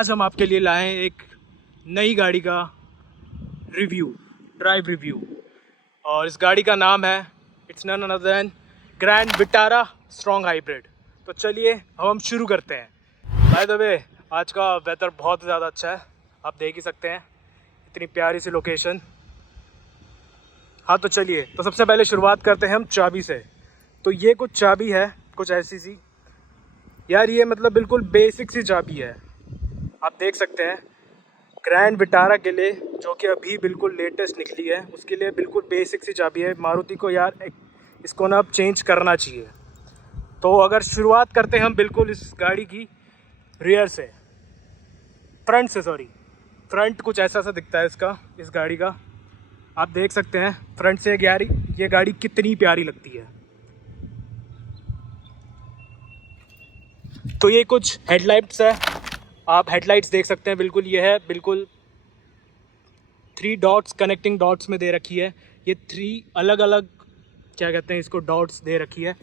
आज हम आपके लिए लाए हैं एक नई गाड़ी का ड्राइव रिव्यू। और इस गाड़ी का नाम है it's none other than Grand Vitara strong hybrid. तो चलिए अब हम शुरू करते हैं। बाय द वे आज का वेदर बहुत ज़्यादा अच्छा है, आप देख ही सकते हैं, इतनी प्यारी सी लोकेशन। हाँ तो चलिए, तो सबसे पहले शुरुआत करते हैं हम चाबी से। तो ये कुछ चाबी है, कुछ ऐसी सी यार, ये मतलब बिल्कुल बेसिक सी चाबी है। आप देख सकते हैं ग्रैंड विटारा के लिए, जो कि अभी बिल्कुल लेटेस्ट निकली है, उसके लिए बिल्कुल बेसिक सी चाबी है। मारुति को यार इसको ना अब चेंज करना चाहिए। तो अगर शुरुआत करते हैं हम बिल्कुल इस गाड़ी की रियर से, फ्रंट कुछ ऐसा सा दिखता है इस गाड़ी का। आप देख सकते हैं फ्रंट से ये गाड़ी कितनी प्यारी लगती है। तो ये कुछ हेडलाइट्स है, आप हेडलाइट्स देख सकते हैं। बिल्कुल ये है, बिल्कुल 3 डॉट्स कनेक्टिंग डॉट्स में दे रखी है। ये 3 अलग अलग क्या कहते हैं इसको डॉट्स दे रखी है।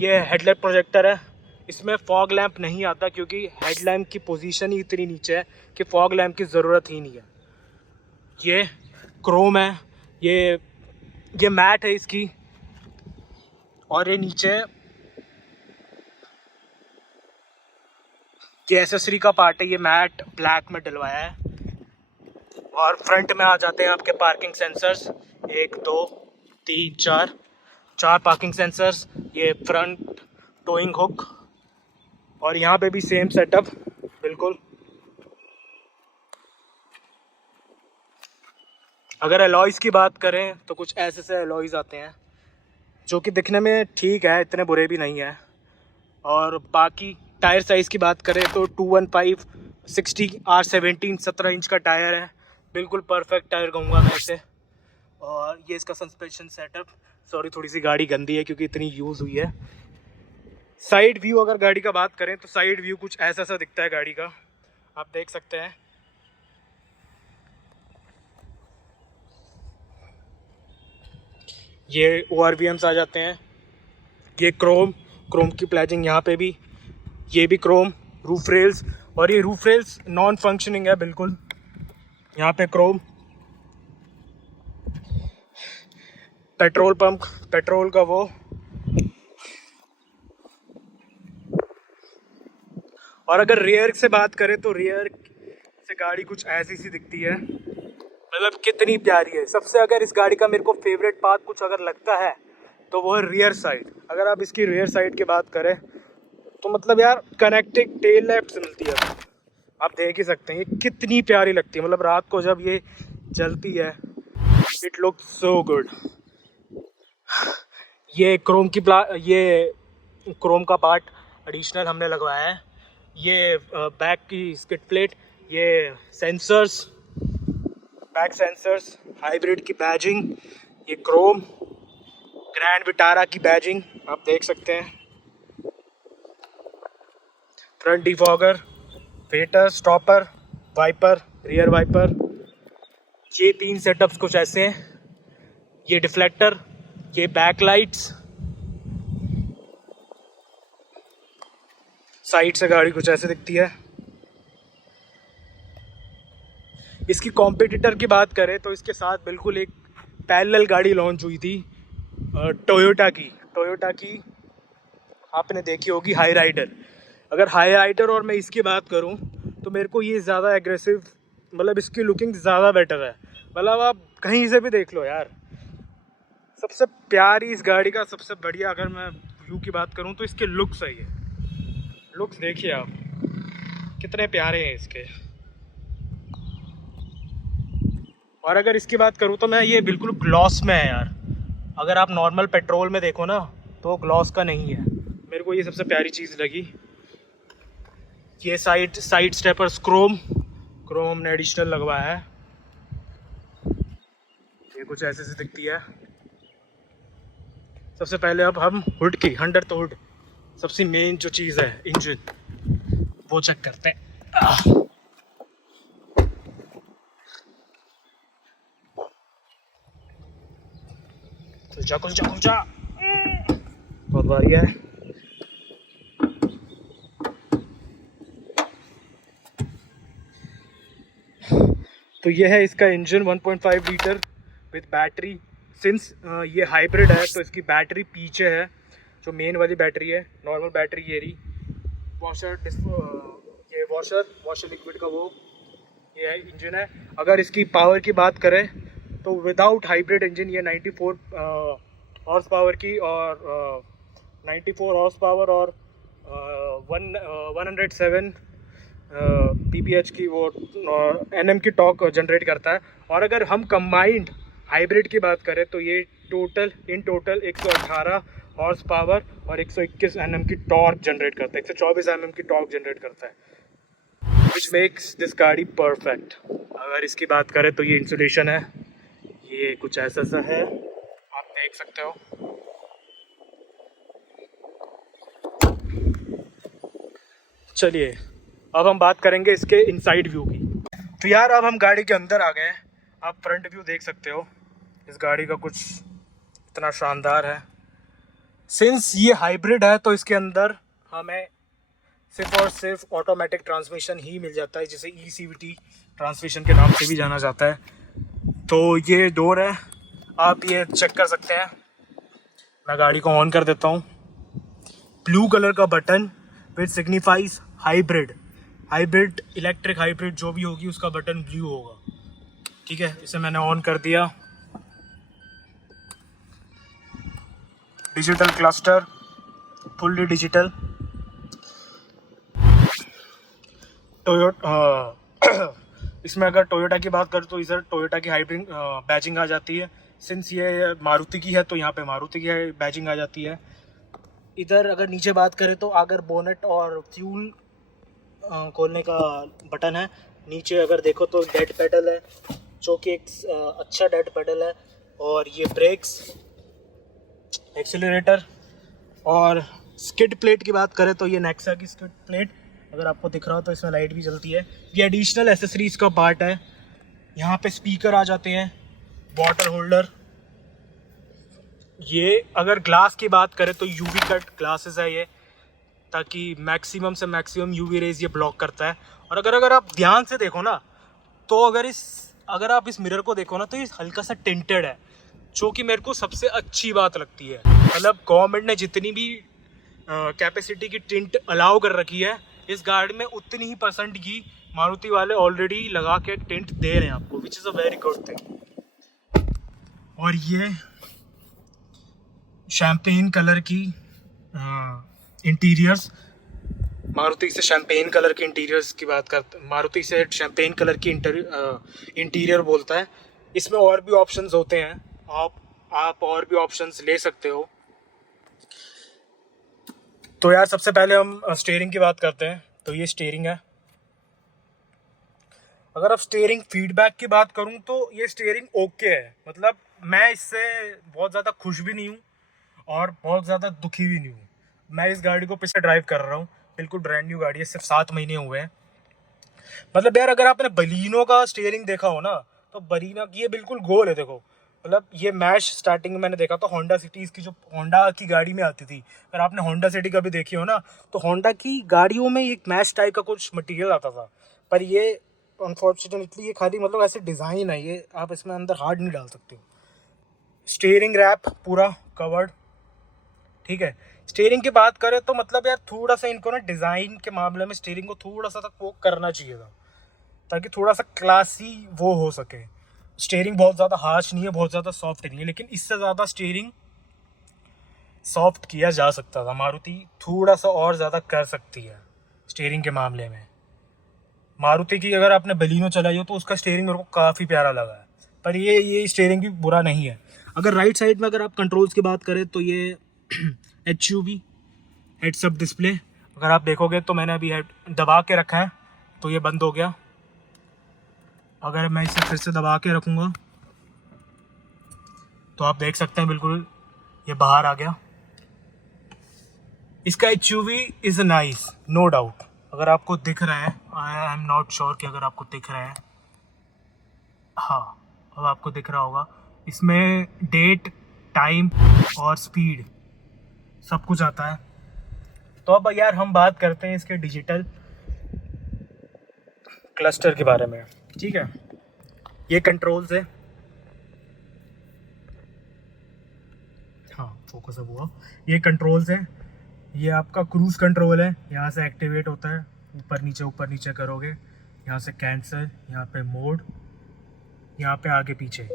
ये हेडलाइट प्रोजेक्टर है, इसमें फॉग लैंप नहीं आता क्योंकि हेडलैम्प की पोजीशन ही इतनी नीचे है कि फॉग लैंप की ज़रूरत ही नहीं है। ये क्रोम है, ये मैट है इसकी, और ये नीचे ये एसेसरी का पार्ट है। ये मैट ब्लैक में डलवाया है। और फ्रंट में आ जाते हैं आपके पार्किंग सेंसर्स, 1 2 3 4 पार्किंग सेंसर्स। ये फ्रंट टोइंग हुक, और यहाँ पे भी सेम सेटअप बिल्कुल। अगर अलॉयज़ की बात करें तो कुछ ऐसे से अलॉयज़ आते हैं जो कि दिखने में ठीक है, इतने बुरे भी नहीं है। और बाकी टायर साइज़ की बात करें तो 215 60 R17 17 इंच का टायर है, बिल्कुल परफेक्ट टायर कहूँगा मैं इसे। और ये इसका सस्पेंशन सेटअप, सॉरी थोड़ी सी गाड़ी गंदी है क्योंकि इतनी यूज़ हुई है। साइड व्यू अगर गाड़ी का बात करें तो साइड व्यू कुछ ऐसा सा दिखता है गाड़ी का, आप देख सकते हैं। ये ORVMs आ जाते हैं। ये क्रोम की प्लेजिंग यहाँ पे भी, ये भी क्रोम रूफ रेल्स, और ये रूफ रेल्स नॉन फंक्शनिंग है बिल्कुल। यहाँ पे क्रोम पेट्रोल पंप, पेट्रोल का वो। और अगर रियर से बात करें तो रियर से गाड़ी कुछ ऐसी सी दिखती है, मतलब कितनी प्यारी है। सबसे अगर इस गाड़ी का मेरे को फेवरेट पार्ट कुछ अगर लगता है तो वो है रियर साइड। अगर आप इसकी रियर साइड की बात करें तो मतलब यार कनेक्टिंग टेल लैम्प्स मिलती है, आप देख ही सकते हैं ये कितनी प्यारी लगती है। मतलब रात को जब ये जलती है, इट लुक सो गुड। ये क्रोम का पार्ट एडिशनल हमने लगवाया है। ये बैक की स्किड प्लेट, ये सेंसर्स, बैक सेंसर्स, हाइब्रिड की बैजिंग, ये क्रोम ग्रैंड विटारा की बैजिंग आप देख सकते हैं। Front defogger, waiter, stopper, wiper, rear wiper, ये 3 सेटअप्स कुछ ऐसे हैं। ये डिफ्लेक्टर, ये बैक लाइट्स, साइड से गाड़ी कुछ ऐसे दिखती है। इसकी कॉम्पिटिटर की बात करें तो इसके साथ बिल्कुल एक पैरेलल गाड़ी लॉन्च हुई थी टोयोटा की आपने देखी होगी, हाई राइडर। अगर हाई राइडर और मैं इसकी बात करूं तो मेरे को ये ज़्यादा एग्रेसिव, मतलब इसकी लुकिंग ज़्यादा बेटर है। मतलब आप कहीं से भी देख लो यार, सबसे प्यारी इस गाड़ी का सबसे बढ़िया अगर मैं व्यू की बात करूं तो इसके लुक्स है। ये लुक्स देखिए आप कितने प्यारे हैं इसके। और अगर इसकी बात करूं तो मैं ये बिल्कुल ग्लॉस में है यार। अगर आप नॉर्मल पेट्रोल में देखो ना तो ग्लॉस का नहीं है। मेरे को ये सबसे प्यारी चीज़ लगी। ये साइड स्टेपर्स क्रोम हमने एडिशनल लगवाया है। ये कुछ ऐसे से दिखती है। सबसे पहले अब हम हुड की, अंडर द हुड सबसे मेन जो चीज़ है इंजन, वो चेक करते हैं। तो जा बहुत बढ़िया है। तो ये है इसका engine 1.5 litre with battery. Since ये हाइब्रिड है तो इसकी बैटरी पीछे है, जो मेन वाली बैटरी है। नॉर्मल बैटरी ये रही, ये वॉशर लिक्विड का वो ये है, इंजन है। अगर इसकी पावर की बात करें तो विदाउट हाइब्रिड इंजन ये 94 हॉर्स पावर की और 94 हॉर्स पावर और 107 pbh की वो nm की टॉर्क जनरेट करता है। और अगर हम कंबाइंड हाइब्रिड की बात करें तो ये इन टोटल 118 हॉर्स पावर और 121 nm की टॉर्क जनरेट करता है, 124 nm की टॉर्क जनरेट करता है, विच मेक्स दिस गाड़ी परफेक्ट। अगर इसकी बात करें तो ये इंसुलेशन है, ये कुछ ऐसा सा है, आप देख सकते हो। चलिए अब हम बात करेंगे इसके इनसाइड व्यू की। तो यार अब हम गाड़ी के अंदर आ गए हैं। आप फ्रंट व्यू देख सकते हो इस गाड़ी का, कुछ इतना शानदार है। सिंस ये हाइब्रिड है तो इसके अंदर हमें सिर्फ और सिर्फ ऑटोमेटिक ट्रांसमिशन ही मिल जाता है, जिसे ECVT ट्रांसमिशन के नाम से भी जाना जाता है। तो ये डोर है, आप ये चेक कर सकते हैं। मैं गाड़ी को ऑन कर देता हूँ। ब्लू कलर का बटन विच सिग्निफाइज हाइब्रिड इलेक्ट्रिक हाइब्रिड जो भी होगी उसका बटन ब्लू होगा। ठीक है, इसे मैंने ऑन कर दिया। Digital cluster, fully digital. इसमें अगर टोयोटा की बात करें तो इधर टोयोटा की हाइब्रिड बैजिंग आ जाती है। सिंस ये मारुति की है तो यहाँ पे मारुति की बैजिंग आ जाती है। इधर अगर नीचे बात करें तो अगर बोनेट और फ्यूल खोलने का बटन है। नीचे अगर देखो तो डेड पेडल है, जो कि एक अच्छा डेड पेडल है। और ये ब्रेक्स, एक्सीलरेटर। और स्किड प्लेट की बात करें तो ये नेक्सा की स्किड प्लेट, अगर आपको दिख रहा हो तो इसमें लाइट भी जलती है। ये एडिशनल एसेसरीज का पार्ट है। यहाँ पे स्पीकर आ जाते हैं, वाटर होल्डर। ये अगर ग्लास की बात करें तो यूवी कट ग्लासेस है ये, ताकि मैक्सिमम से मैक्सिमम यूवी रेज ये ब्लॉक करता है। और अगर आप ध्यान से देखो ना तो अगर आप इस मिरर को देखो ना तो ये हल्का सा टिंटेड है, जो कि मेरे को सबसे अच्छी बात लगती है। मतलब गवर्नमेंट ने जितनी भी कैपेसिटी की टिंट अलाउ कर रखी है इस गाड़ी में, उतनी ही परसेंट की मारुति वाले ऑलरेडी लगा के टिंट दे रहे हैं आपको, which is a very good thing. और ये शैम्पेन कलर की इंटीरियर्स, मारुति से शैम्पेन कलर के इंटीरियर्स की बात करते, मारुति से शैम्पेन कलर की इंटीरियर बोलता है। इसमें और भी ऑप्शंस होते हैं, आप और भी ऑप्शंस ले सकते हो। तो यार सबसे पहले हम स्टीयरिंग की बात करते हैं। तो ये स्टीयरिंग है। अगर आप स्टीयरिंग फीडबैक की बात करूं तो ये स्टीयरिंग ओके है। मतलब मैं इससे बहुत ज़्यादा खुश भी नहीं हूँ और बहुत ज़्यादा दुखी भी नहीं हूँ। मैं इस गाड़ी को पिछले ड्राइव कर रहा हूँ, बिल्कुल ब्रांड न्यू गाड़ी है, सिर्फ 7 महीने हुए हैं। मतलब यार अगर आपने बलिनो का स्टीयरिंग देखा हो ना तो बलिनो की ये बिल्कुल गोल है। देखो मतलब ये मैश स्टार्टिंग में मैंने देखा तो होंडा सिटीज़ की, जो होंडा की गाड़ी में आती थी। अगर आपने होंडा सिटी कभी देखी हो ना तो होंडा की गाड़ियों में एक मैश टाइप का कुछ मटेरियल आता था, पर ये अनफॉर्चुनेटली ये खाली मतलब ऐसे डिज़ाइन है, ये आप इसमें अंदर हार्ड नहीं डाल सकते हो। स्टीयरिंग रैप पूरा कवर्ड। ठीक है, स्टीयरिंग की बात करें तो मतलब यार थोड़ा सा इनको ना डिज़ाइन के मामले में स्टीयरिंग को थोड़ा सा तक वो करना चाहिए था, ताकि थोड़ा सा क्लासी वो हो सके। स्टीयरिंग बहुत ज़्यादा हार्श नहीं है, बहुत ज़्यादा सॉफ्ट नहीं है, लेकिन इससे ज़्यादा स्टीयरिंग सॉफ्ट किया जा सकता था। मारुति थोड़ा सा और ज़्यादा कर सकती है स्टीयरिंग के मामले में। मारुति की अगर आपने बलिनो चलाई हो तो उसका स्टीयरिंग मेरे को काफ़ी प्यारा लगा है, पर ये स्टीयरिंग भी बुरा नहीं है। अगर राइट साइड में अगर आप कंट्रोल्स की बात करें तो ये HUV हेड्स अप डिस्प्ले, अगर आप देखोगे तो मैंने अभी दबा के रखा है तो ये बंद हो गया। अगर मैं इसे फिर से दबा के रखूँगा तो आप देख सकते हैं बिल्कुल ये बाहर आ गया। इसका HUV is nice, no doubt. अगर आपको दिख रहा है, आई एम नॉट श्योर कि अगर आपको दिख रहा है, हाँ अब आपको दिख रहा होगा, इसमें डेट, टाइम और स्पीड सब कुछ आता है। तो अब यार हम बात करते हैं इसके डिजिटल क्लस्टर के बारे में। ठीक है, ये कंट्रोल्स है, हाँ फोकस अब हुआ। ये कंट्रोल्स है, ये आपका क्रूज कंट्रोल है, यहाँ से एक्टिवेट होता है, ऊपर नीचे करोगे, यहाँ से कैंसल, यहाँ पे मोड, यहाँ पे आगे पीछे,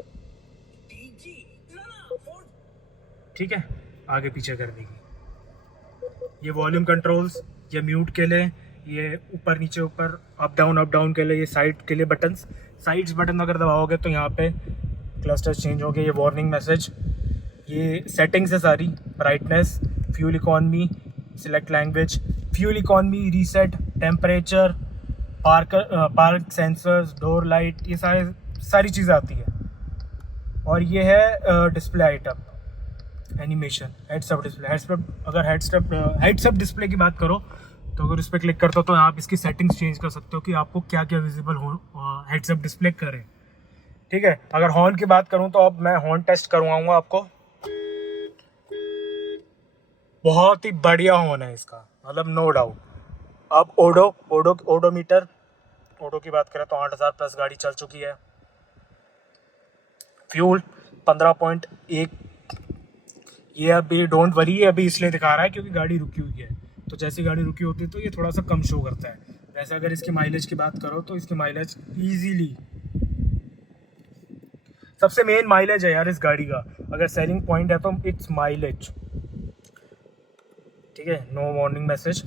ठीक है, आगे पीछे कर देगी। ये वॉल्यूम कंट्रोल्स, ये म्यूट के लिए, ये ऊपर अप डाउन के लिए, ये साइड के लिए बटन्स, साइड्स बटन अगर दबाओगे तो यहाँ पे क्लस्टर चेंज हो गए, ये वार्निंग मैसेज, ये सेटिंग्स है सारी, brightness, fuel economy, select language, fuel economy, reset, temperature, park sensors, door light, ये सारी चीज़ें आती है। और ये है display item, animation, heads up display, अगर हेड्स अप डिस्प्ले की बात करो तो अगर उस पर क्लिक करते हो तो आप इसकी सेटिंग्स चेंज कर सकते हो कि आपको क्या क्या विजिबल हो हेड्स अप डिस्प्ले करे, ठीक है। अगर हॉर्न की बात करूं तो अब मैं हॉर्न टेस्ट करवाऊंगा आपको। बहुत ही बढ़िया हॉर्न है इसका, मतलब नो डाउट। अब ओडोमीटर, ओडो की बात करें तो 8000 प्लस गाड़ी चल चुकी है। फ्यूल 15.1, ये अभी डोंट वरी, ये अभी इसलिए दिखा रहा है क्योंकि गाड़ी रुकी हुई है, तो जैसी गाड़ी रुकी होती है तो ये थोड़ा सा कम शो करता है। वैसे अगर इसकी माइलेज की बात करो तो इसकी माइलेज ईजीली, सबसे मेन माइलेज है यार इस गाड़ी का, अगर सेलिंग पॉइंट है तो इट्स माइलेज, ठीक है। No warning message.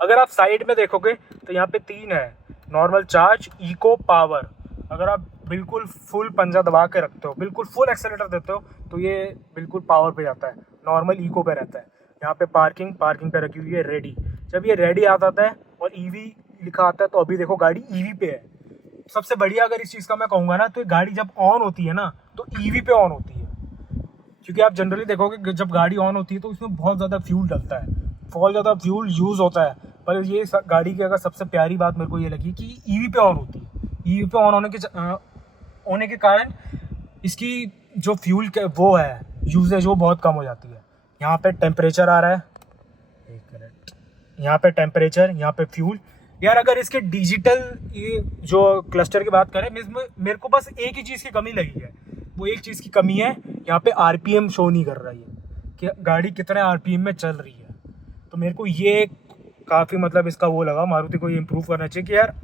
अगर आप साइड में देखोगे तो यहाँ पे 3 है, नॉर्मल चार्ज, इको, पावर। अगर आप बिल्कुल फुल पंजा दबा के रखते हो, बिल्कुल फुल एक्सेलेटर देते हो तो ये बिल्कुल पावर पे जाता है, नॉर्मल इको पे रहता है। यहाँ पे पार्किंग पे रखी हुई है रेडी। जब ये रेडी आ जाता है और ईवी लिखा आता है तो अभी देखो गाड़ी ईवी पे है। सबसे बढ़िया अगर इस चीज़ का मैं कहूँगा ना तो गाड़ी जब ऑन होती है ना तो ईवी पे ऑन होती है, क्योंकि आप जनरली देखोगे जब गाड़ी ऑन होती है तो इसमें बहुत ज़्यादा फ्यूल डलता है, बहुत ज़्यादा फ्यूल यूज़ होता है। पर ये गाड़ी की अगर सबसे प्यारी बात मेरे को ये लगी कि ईवी पे ऑन होती है। ईवी पे ऑन होने के कारण इसकी जो फ्यूल वो है यूजेज वो बहुत कम हो जाती है। यहाँ पे टेम्परेचर आ रहा है, एक मिनट, यहाँ पे टेम्परेचर, यहाँ पे फ्यूल। यार अगर इसके डिजिटल ये जो क्लस्टर की बात करें, मेरे को बस एक ही चीज़ की कमी लगी है, वो एक चीज़ की कमी है, यहाँ पे आरपीएम शो नहीं कर रही है कि गाड़ी कितने आरपीएम में चल रही है। तो मेरे को ये काफ़ी मतलब इसका वो लगा, मारुति को ये इम्प्रूव करना चाहिए कि यार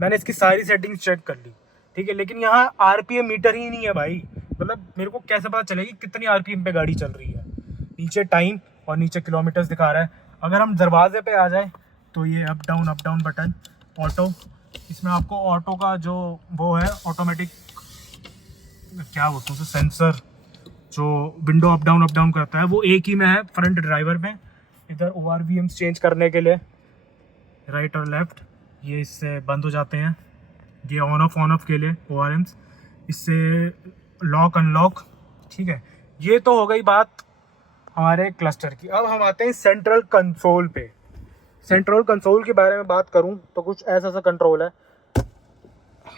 मैंने इसकी सारी सेटिंग्स चेक कर ली, ठीक है, लेकिन यहाँ आरपीएम मीटर ही नहीं है भाई। मतलब मेरे को कैसे पता चलेगी कितनी आरपीएम पे गाड़ी चल रही है। नीचे टाइम और नीचे किलोमीटर्स दिखा रहा है। अगर हम दरवाजे पे आ जाए तो ये अप डाउन बटन, ऑटो, इसमें आपको ऑटो का जो वो है ऑटोमेटिक क्या बोलते हैं उसे, सेंसर जो विंडो अप डाउन करता है वो एक ही में है फ्रंट ड्राइवर में। इधर ORVMs चेंज करने के लिए राइट और लेफ्ट ये इससे बंद हो जाते हैं, ये ऑन ऑफ के लिए ORMs, इससे लॉक अनलॉक, ठीक है। ये तो हो गई बात हमारे क्लस्टर की। अब हम आते हैं सेंट्रल कंसोल पे। सेंट्रल कंसोल के बारे में बात करूं तो कुछ ऐसा कंट्रोल है,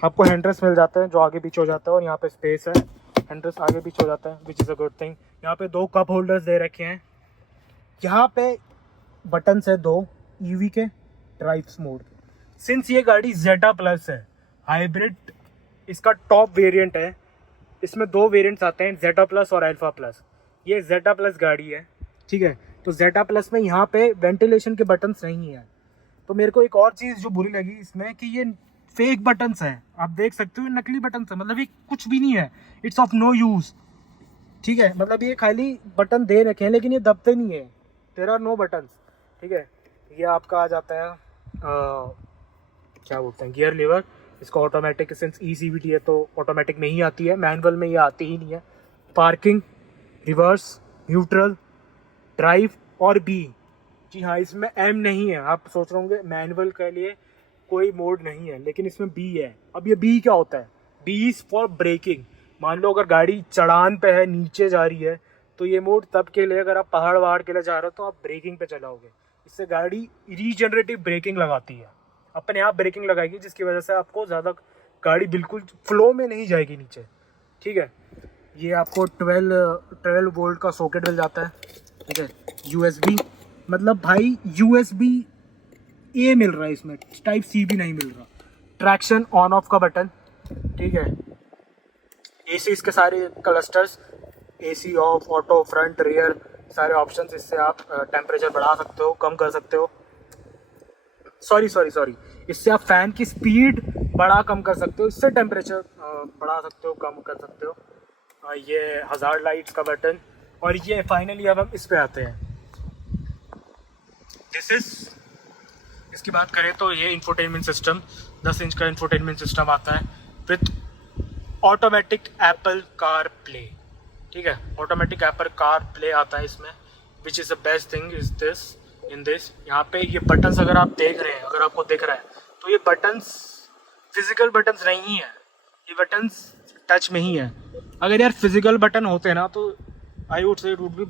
आपको हैंडरेस्ट मिल जाते हैं जो आगे पीछे हो जाता है, और यहाँ पे स्पेस है, हैंडरेस्ट आगे पीछे हो जाता है, which is a good thing. यहाँ पे 2 कप होल्डर्स दे रखे हैं। यहाँ पे बटन्स है 2 ईवी के, ड्राइव्स मोड। सिंस ये गाड़ी जेटा प्लस है, हाइब्रिड इसका टॉप वेरिएंट है, इसमें 2 वेरिएंट्स आते हैं, जेटा प्लस और अल्फा प्लस। ये जेटा प्लस गाड़ी है, ठीक है। तो जेटा प्लस में यहाँ पे वेंटिलेशन के बटन्स नहीं है। तो मेरे को एक और चीज़ जो बुरी लगी इसमें कि ये फेक बटन्स हैं, आप देख सकते हो, नकली बटन्स हैं, मतलब ये कुछ भी नहीं है, इट्स ऑफ नो यूज़, ठीक है। मतलब ये खाली बटन दे रखे हैं लेकिन ये दबते नहीं है, देयर आर नो बटन्स, ठीक है। ये आपका आ जाता है क्या बोलते हैं, गियर लीवर। इसका ऑटोमेटिक, सिंस ECVT है तो ऑटोमेटिक में ही आती है, मैनुअल में ये आती ही नहीं है। पार्किंग, रिवर्स, न्यूट्रल, ड्राइव और B। जी हाँ, इसमें M नहीं है। आप सोच रहे होंगे मैनुअल के लिए कोई मोड नहीं है, लेकिन इसमें B है। अब ये B क्या होता है? B is for braking. मान लो अगर गाड़ी चढ़ान पे है, नीचे जा रही है, तो ये मोड तब के लिए, अगर आप पहाड़ वहाड़ के लिए जा रहे हो तो आप ब्रेकिंग पे चलाओगे। इससे गाड़ी रीजनरेटिव ब्रेकिंग लगाती है, अपने आप ब्रेकिंग लगाएगी, जिसकी वजह से आपको ज़्यादा गाड़ी बिल्कुल फ्लो में नहीं जाएगी नीचे, ठीक है। ये आपको 12 वोल्ट का सॉकेट मिल जाता है, ठीक है। USB, मतलब भाई USB A मिल रहा है इसमें, टाइप C भी नहीं मिल रहा। ट्रैक्शन ऑन ऑफ का बटन, ठीक है। एसी इसके सारे clusters, AC of, auto, front, rear, सारे ऑप्शंस, इससे आप टेम्परेचर बढ़ा सकते हो, कम कर सकते हो। सॉरी, इससे आप फ़ैन की स्पीड बढ़ा कम कर सकते हो, इससे टेम्परेचर बढ़ा सकते हो, कम कर सकते हो। ये हज़ार्ड लाइट्स का बटन। और ये फाइनली अब हम इस पे आते हैं। इसकी बात करें तो ये इंफोटेनमेंट सिस्टम 10 इंच का इंफोटेनमेंट सिस्टम आता है with automatic Apple car play. ठीक है, ऑटोमेटिक एप्पल कार प्ले आता है इसमें, which is the best thing is this in this. यहाँ पे ये बटन्स अगर आप देख रहे हैं, अगर आपको दिख रहा है, तो ये बटन्स फिजिकल बटन्स नहीं है, ये बटन्स टच में ही है। अगर यार फिजिकल बटन होते ना तो आई वुड से it would be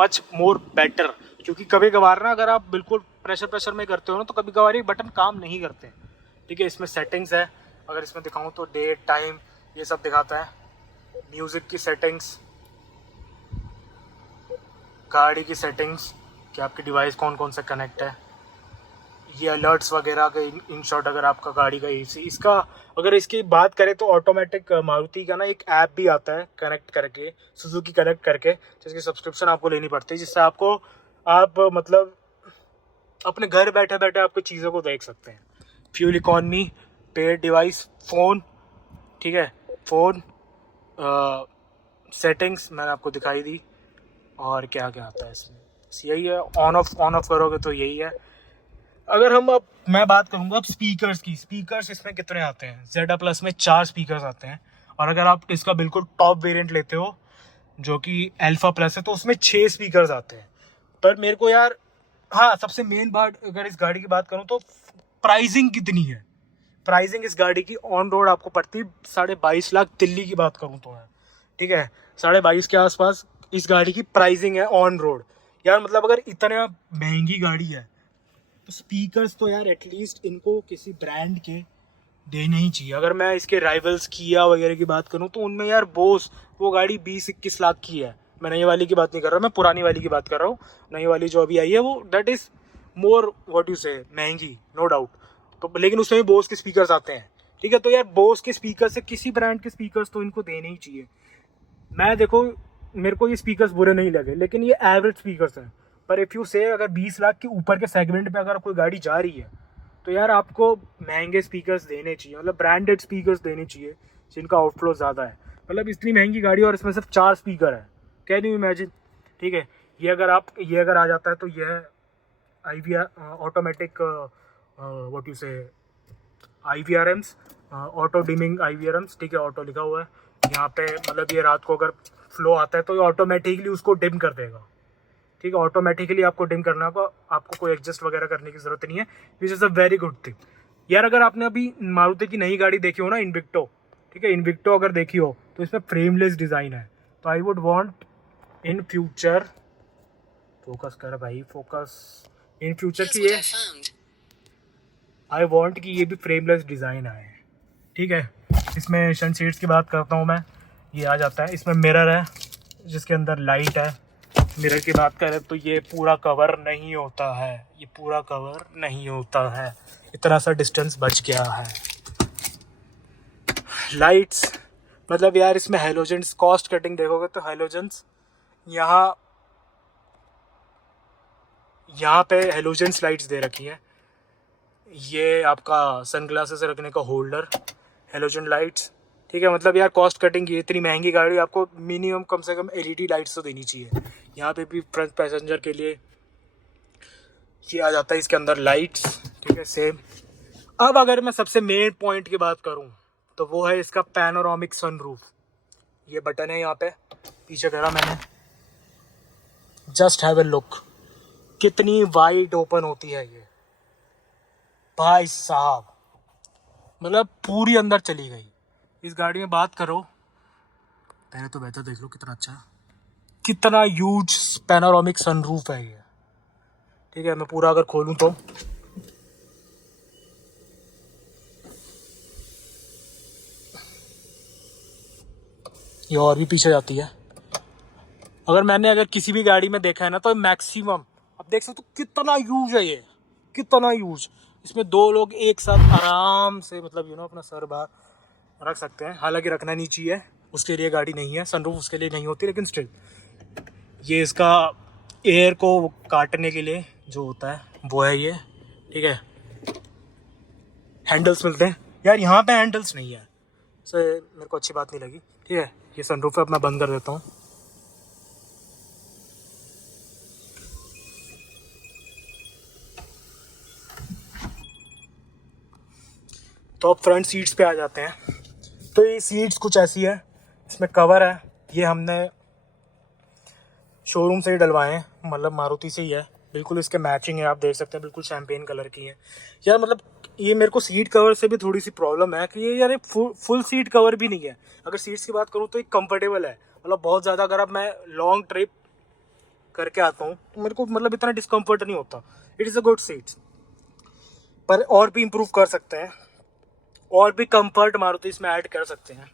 much more better, क्योंकि कभी कभार ना अगर आप बिल्कुल प्रेशर में करते हो ना तो कभी कभार ये बटन काम नहीं करते। ठीक है, इसमें सेटिंग्स है, अगर इसमें दिखाऊं तो डेट, टाइम, ये सब दिखाता है। म्यूज़िक की सेटिंग्स, गाड़ी की सेटिंग्स कि आपकी डिवाइस कौन कौन सा कनेक्ट है, ये अलर्ट्स वगैरह के इन शॉर्ट। अगर आपका गाड़ी का एसी, इसका अगर इसकी बात करें तो ऑटोमेटिक मारुति का ना एक ऐप भी आता है कनेक्ट करके, सुजुकी कनेक्ट करके, जिसकी सब्सक्रिप्शन आपको लेनी पड़ती है, जिससे आपको आप मतलब अपने घर बैठे बैठे आपको चीज़ों को देख सकते हैं। Fuel economy, paid device, phone, ठीक है, फ़ोन सेटिंग्स मैंने आपको दिखाई दी। और क्या क्या आता है इसमें, बस यही है। ऑन ऑफ करोगे तो यही है। अगर हम अब मैं बात करूँगा अब स्पीकर्स की, स्पीकर्स इसमें कितने आते हैं, जेडा प्लस में 4 स्पीकर्स आते हैं। और अगर आप इसका बिल्कुल टॉप वेरिएंट लेते हो जो कि अल्फा प्लस है, तो उसमें 6 स्पीकर्स आते हैं। पर मेरे को यार, हाँ, सबसे मेन बात अगर इस गाड़ी की बात करूँ तो प्राइसिंग कितनी है। प्राइसिंग इस गाड़ी की ऑन रोड आपको पड़ती है 22.5 लाख, दिल्ली की बात करूँ तो है। ठीक है, 22.5 के आसपास इस गाड़ी की प्राइसिंग है ऑन रोड। यार मतलब अगर इतना महंगी गाड़ी है तो स्पीकर्स तो यार एटलीस्ट इनको किसी ब्रांड के देने ही चाहिए। अगर मैं इसके राइवल्स किया वगैरह की बात करूँ तो उनमें यार बोस वो गाड़ी 20-21 लाख की है। मैं नई वाली की बात नहीं कर रहा, मैं पुरानी वाली की बात कर रहा हूँ। नई वाली जो अभी आई है वो that is more what you से महंगी, नो डाउट। तो लेकिन उसमें भी बोस के स्पीकर्स आते हैं। ठीक है, तो यार बोस के स्पीकर से किसी ब्रांड के स्पीकर्स तो इनको देने ही चाहिए। मैं देखो, मेरे को ये स्पीकर्स बुरे नहीं लगे, लेकिन ये एवरेज स्पीकर्स हैं। पर इफ़ यू से अगर 20 लाख के ऊपर के सेगमेंट पे अगर कोई गाड़ी जा रही है तो यार आपको महंगे स्पीकर्स देने चाहिए, मतलब ब्रांडेड स्पीकर्स देने चाहिए जिनका आउटफ्लो ज़्यादा है। मतलब इतनी महंगी गाड़ी और इसमें सिर्फ 4 स्पीकर है, कैन यू इमेजिन। ठीक है, ये अगर आ जाता है तो यह IVR ऑटोमेटिक व्हाट यू से IVRMs, ऑटो डिमिंग IVRMs। ठीक है, ऑटो लिखा हुआ है यहाँ पे, मतलब ये रात को अगर फ्लो आता है तो ये ऑटोमेटिकली उसको डिम कर देगा। ठीक है, ऑटोमेटिकली आपको डिम करना होगा, आपको कोई एडजस्ट वगैरह करने की ज़रूरत नहीं है, which is a very good thing. यार अगर आपने अभी मारुति की नई गाड़ी देखी हो ना, इन्विक्टो, ठीक है, इन्विक्टो अगर देखी हो तो इसमें फ्रेमलेस डिज़ाइन है। तो I would want in future, focus कर भाई, फोकस, इन फ्यूचर की ये आई वांट कि ये भी फ्रेमलेस डिज़ाइन आए। ठीक है, इसमें सनशेड्स की बात करता हूँ मैं, ये आ जाता है। इसमें मिरर है जिसके अंदर लाइट है। मिरर की बात करें तो ये पूरा कवर नहीं होता है, ये पूरा कवर नहीं होता है, इतना सा डिस्टेंस बच गया है। लाइट्स, मतलब यार इसमें हेलोजेंस, कॉस्ट कटिंग देखोगे तो हेलोजेंस यहाँ पे हेलोजेंस लाइट्स दे रखी हैं। ये आपका सनग्लासेस रखने का होल्डर, हेलोजन लाइट्स। ठीक है, मतलब यार कॉस्ट कटिंग की, इतनी महंगी गाड़ी आपको मिनिमम कम से कम LED लाइट्स तो देनी चाहिए। यहाँ पे भी फ्रंट पैसेंजर के लिए ये आ जाता है इसके अंदर लाइट्स। ठीक है, सेम। अब अगर मैं सबसे मेन पॉइंट की बात करूँ तो वो है इसका पैनोरामिक सनरूफ। ये बटन है यहाँ पे, पीछे करा मैंने, जस्ट हैव ए लुक, कितनी वाइड ओपन होती है ये भाई साहब, मतलब पूरी अंदर चली गई। इस गाड़ी में बात करो, पहले तो बेहतर देख लो कितना अच्छा, कितना ह्यूज पैनोरामिक सनरूफ है ये। ठीक है, मैं पूरा अगर खोलूं तो ये और भी पीछे जाती है। अगर किसी भी गाड़ी में देखा है ना तो मैक्सिमम, अब देख सकते हो कितना ह्यूज है ये, कितना ह्यूज। इसमें 2 लोग एक साथ आराम से, मतलब अपना सर बाहर रख सकते हैं, हालांकि रखना नहीं चाहिए उसके लिए गाड़ी नहीं है, सनरूफ उसके लिए नहीं होती, लेकिन स्टिल ये इसका एयर को काटने के लिए जो होता है वो है ये, ठीक है। हैंडल्स मिलते हैं यार, यहाँ पे हैंडल्स नहीं है, सो मेरे को अच्छी बात नहीं लगी, ठीक है। ये सनरूफ अब मैं बंद कर देता हूँ। तो अब फ्रंट सीट्स पे आ जाते हैं। तो ये सीट्स कुछ ऐसी है, इसमें कवर है, ये हमने शोरूम से ही डलवाए हैं, मतलब मारुति से ही है, बिल्कुल इसके मैचिंग है, आप देख सकते हैं, बिल्कुल शैम्पेन कलर की है यार। मतलब ये मेरे को सीट कवर से भी थोड़ी सी प्रॉब्लम है कि ये यार फुल सीट कवर भी नहीं है। अगर सीट्स की बात करूँ तो ये कंफर्टेबल है, मतलब बहुत ज़्यादा अगर अब मैं लॉन्ग ट्रिप करके आता हूँ तो मेरे को मतलब इतना डिस्कम्फर्ट नहीं होता। It is a good seats, पर और भी इम्प्रूव कर सकते हैं, और भी कंफर्ट मारुति इसमें ऐड कर सकते हैं,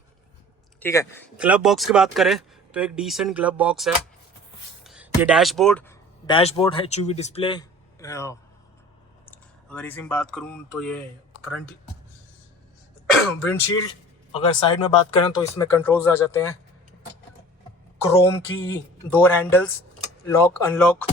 ठीक है। ग्लव बॉक्स की बात करें तो एक डिसेंट ग्लव बॉक्स है। ये डैशबोर्ड है, HUV डिस्प्ले। अगर इसी में बात करूँ तो ये करंट विंडशील्ड। अगर साइड में बात करें तो इसमें कंट्रोल्स आ जाते हैं, क्रोम की डोर हैंडल्स, लॉक अनलॉक,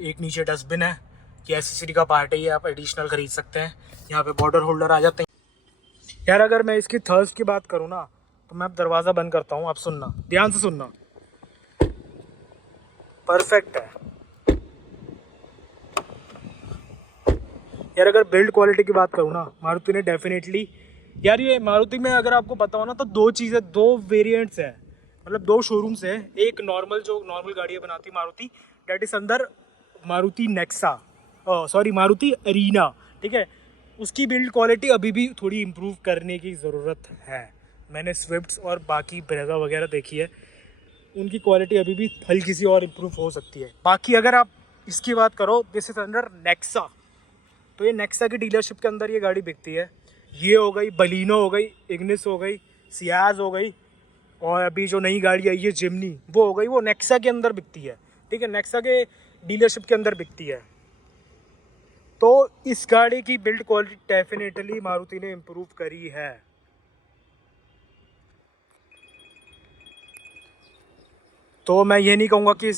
एक नीचे डस्टबिन है, ये एसेसरी का पार्ट है, ये आप एडिशनल खरीद सकते हैं। यहाँ पे बॉर्डर होल्डर आ जाते हैं यार। अगर मैं इसकी थर्स की बात करूँ ना तो मैं अब दरवाज़ा बंद करता हूँ, आप सुनना, ध्यान से सुनना, परफेक्ट है यार। अगर बिल्ड क्वालिटी की बात करूँ ना, मारुति ने डेफिनेटली यार, ये मारुति में अगर आपको पता हो ना तो दो वेरिएंट्स है, मतलब दो शोरूम्स है। एक नॉर्मल जो नॉर्मल गाड़ियाँ बनाती मारुति, डेट इज अंदर Maruti Nexa, sorry Maruti Arena, ठीक है। उसकी बिल्ड क्वालिटी अभी भी थोड़ी इम्प्रूव करने की ज़रूरत है। मैंने स्विफ्ट्स और बाकी ब्रेजा वगैरह देखी है, उनकी क्वालिटी अभी भी हल्की सी और इम्प्रूव हो सकती है। बाकी अगर आप इसकी बात करो, दिस इज अंडर नेक्सा, तो ये नेक्सा की डीलरशिप के अंदर ये गाड़ी बिकती है। ये हो गई बलिनो, हो गई इग्निस, हो गई सियाज, हो गई, और अभी जो नई गाड़ी आई है जिमनी, वो हो गई, वो नेक्सा के अंदर बिकती है, ठीक है, नेक्सा के डीलरशिप के अंदर बिकती है। तो इस गाड़ी की बिल्ड क्वालिटी डेफिनेटली मारुति ने इम्प्रूव करी है। तो मैं ये नहीं कहूँगा कि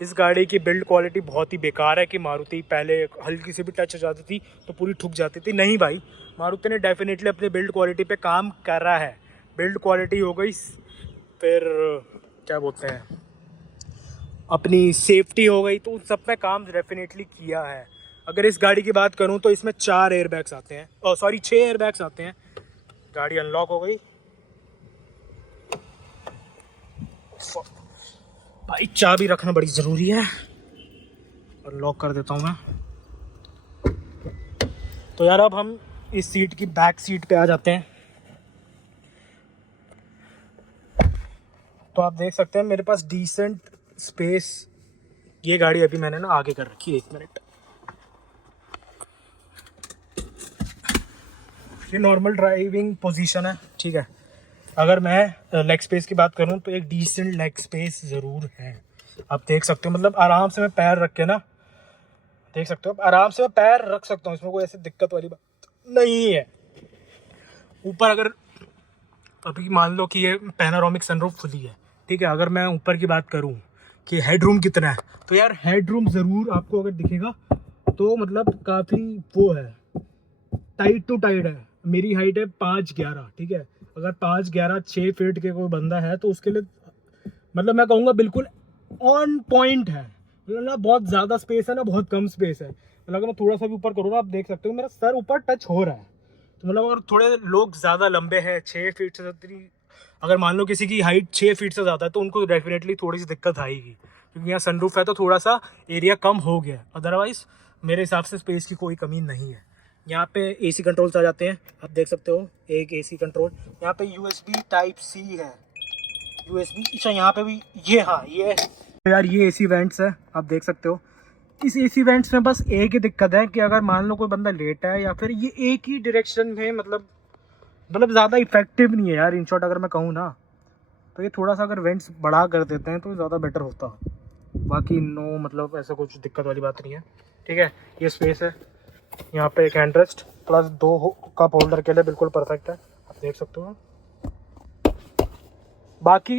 इस गाड़ी की बिल्ड क्वालिटी बहुत ही बेकार है, कि मारुति पहले हल्की सी भी टच हो जाती थी तो पूरी ठुक जाती थी। नहीं भाई, मारुति ने डेफिनेटली अपने बिल्ड क्वालिटी पे काम कर रहा है। बिल्ड क्वालिटी हो गई, फिर क्या बोलते हैं, अपनी सेफ्टी हो गई, तो उन सब पे काम डेफिनेटली किया है। अगर इस गाड़ी की बात करूं तो इसमें 4 एयरबैग्स आते हैं, सॉरी 6 एयरबैग्स आते हैं। गाड़ी अनलॉक हो गई भाई, चाबी रखना बड़ी ज़रूरी है, और लॉक कर देता हूँ मैं। तो यार अब हम इस सीट की बैक सीट पे आ जाते हैं। तो आप देख सकते हैं मेरे पास डिसेंट स्पेस, ये गाड़ी अभी मैंने ना आगे कर रखी है, 1 मिनट। ये नॉर्मल ड्राइविंग पोजीशन है, ठीक है। अगर मैं लेग स्पेस की बात करूं तो एक डिसेंट लेग स्पेस ज़रूर है, आप देख सकते हो। मतलब आराम से मैं पैर रख के ना, देख सकते हो, आराम से मैं पैर रख सकता हूँ, इसमें कोई ऐसी दिक्कत वाली बात नहीं है। ऊपर अगर अभी मान लो कि ये पैनोरामिक सनरूफ खुली है, ठीक है, अगर मैं ऊपर की बात करूँ कि हेडरूम कितना है, तो यार हेडरूम ज़रूर आपको अगर दिखेगा तो मतलब काफ़ी वो है, टाइट टू टाइट है। मेरी हाइट है 5'11", ठीक है। अगर 5'11", 6 फीट के कोई बंदा है तो उसके लिए मतलब मैं कहूँगा बिल्कुल ऑन पॉइंट है। मतलब ना बहुत ज़्यादा स्पेस है ना बहुत कम स्पेस है। मतलब अगर मैं थोड़ा सा भी ऊपर करूँ ना, आप देख सकते हो मेरा सर ऊपर टच हो रहा है। तो मतलब अगर थोड़े लोग ज़्यादा लंबे हैं, 6 फीट से अगर मान लो किसी की हाइट 6 फीट से ज़्यादा है, तो उनको डेफिनेटली थोड़ी सी दिक्कत आएगी, क्योंकि यहाँ सनरूफ है तो थोड़ा सा एरिया कम हो गया। अदरवाइज़ मेरे हिसाब से स्पेस की कोई कमी नहीं है। यहाँ पे AC कंट्रोल्स आ जाते हैं, आप देख सकते हो, एक AC कंट्रोल। यहाँ पे USB Type-C है, USB। अच्छा यहाँ पे भी ये, हाँ ये यार ये AC वेंट्स है, आप देख सकते हो। इस AC वेंट्स में बस एक ही दिक्कत है कि अगर मान लो कोई बंदा लेट है या फिर ये एक ही डायरेक्शन में, मतलब ज़्यादा इफेक्टिव नहीं है यार। इन शॉर्ट अगर मैं कहूँ ना तो ये थोड़ा सा अगर वेंट्स बड़ा कर देते हैं तो ज़्यादा बेटर होता। बाकी नो, मतलब ऐसा कुछ दिक्कत वाली बात नहीं है, ठीक है। ये स्पेस है, यहाँ पे एक hand rest plus 2 cup holder के लिए बिल्कुल परफेक्ट है, आप देख सकते हो। बाकी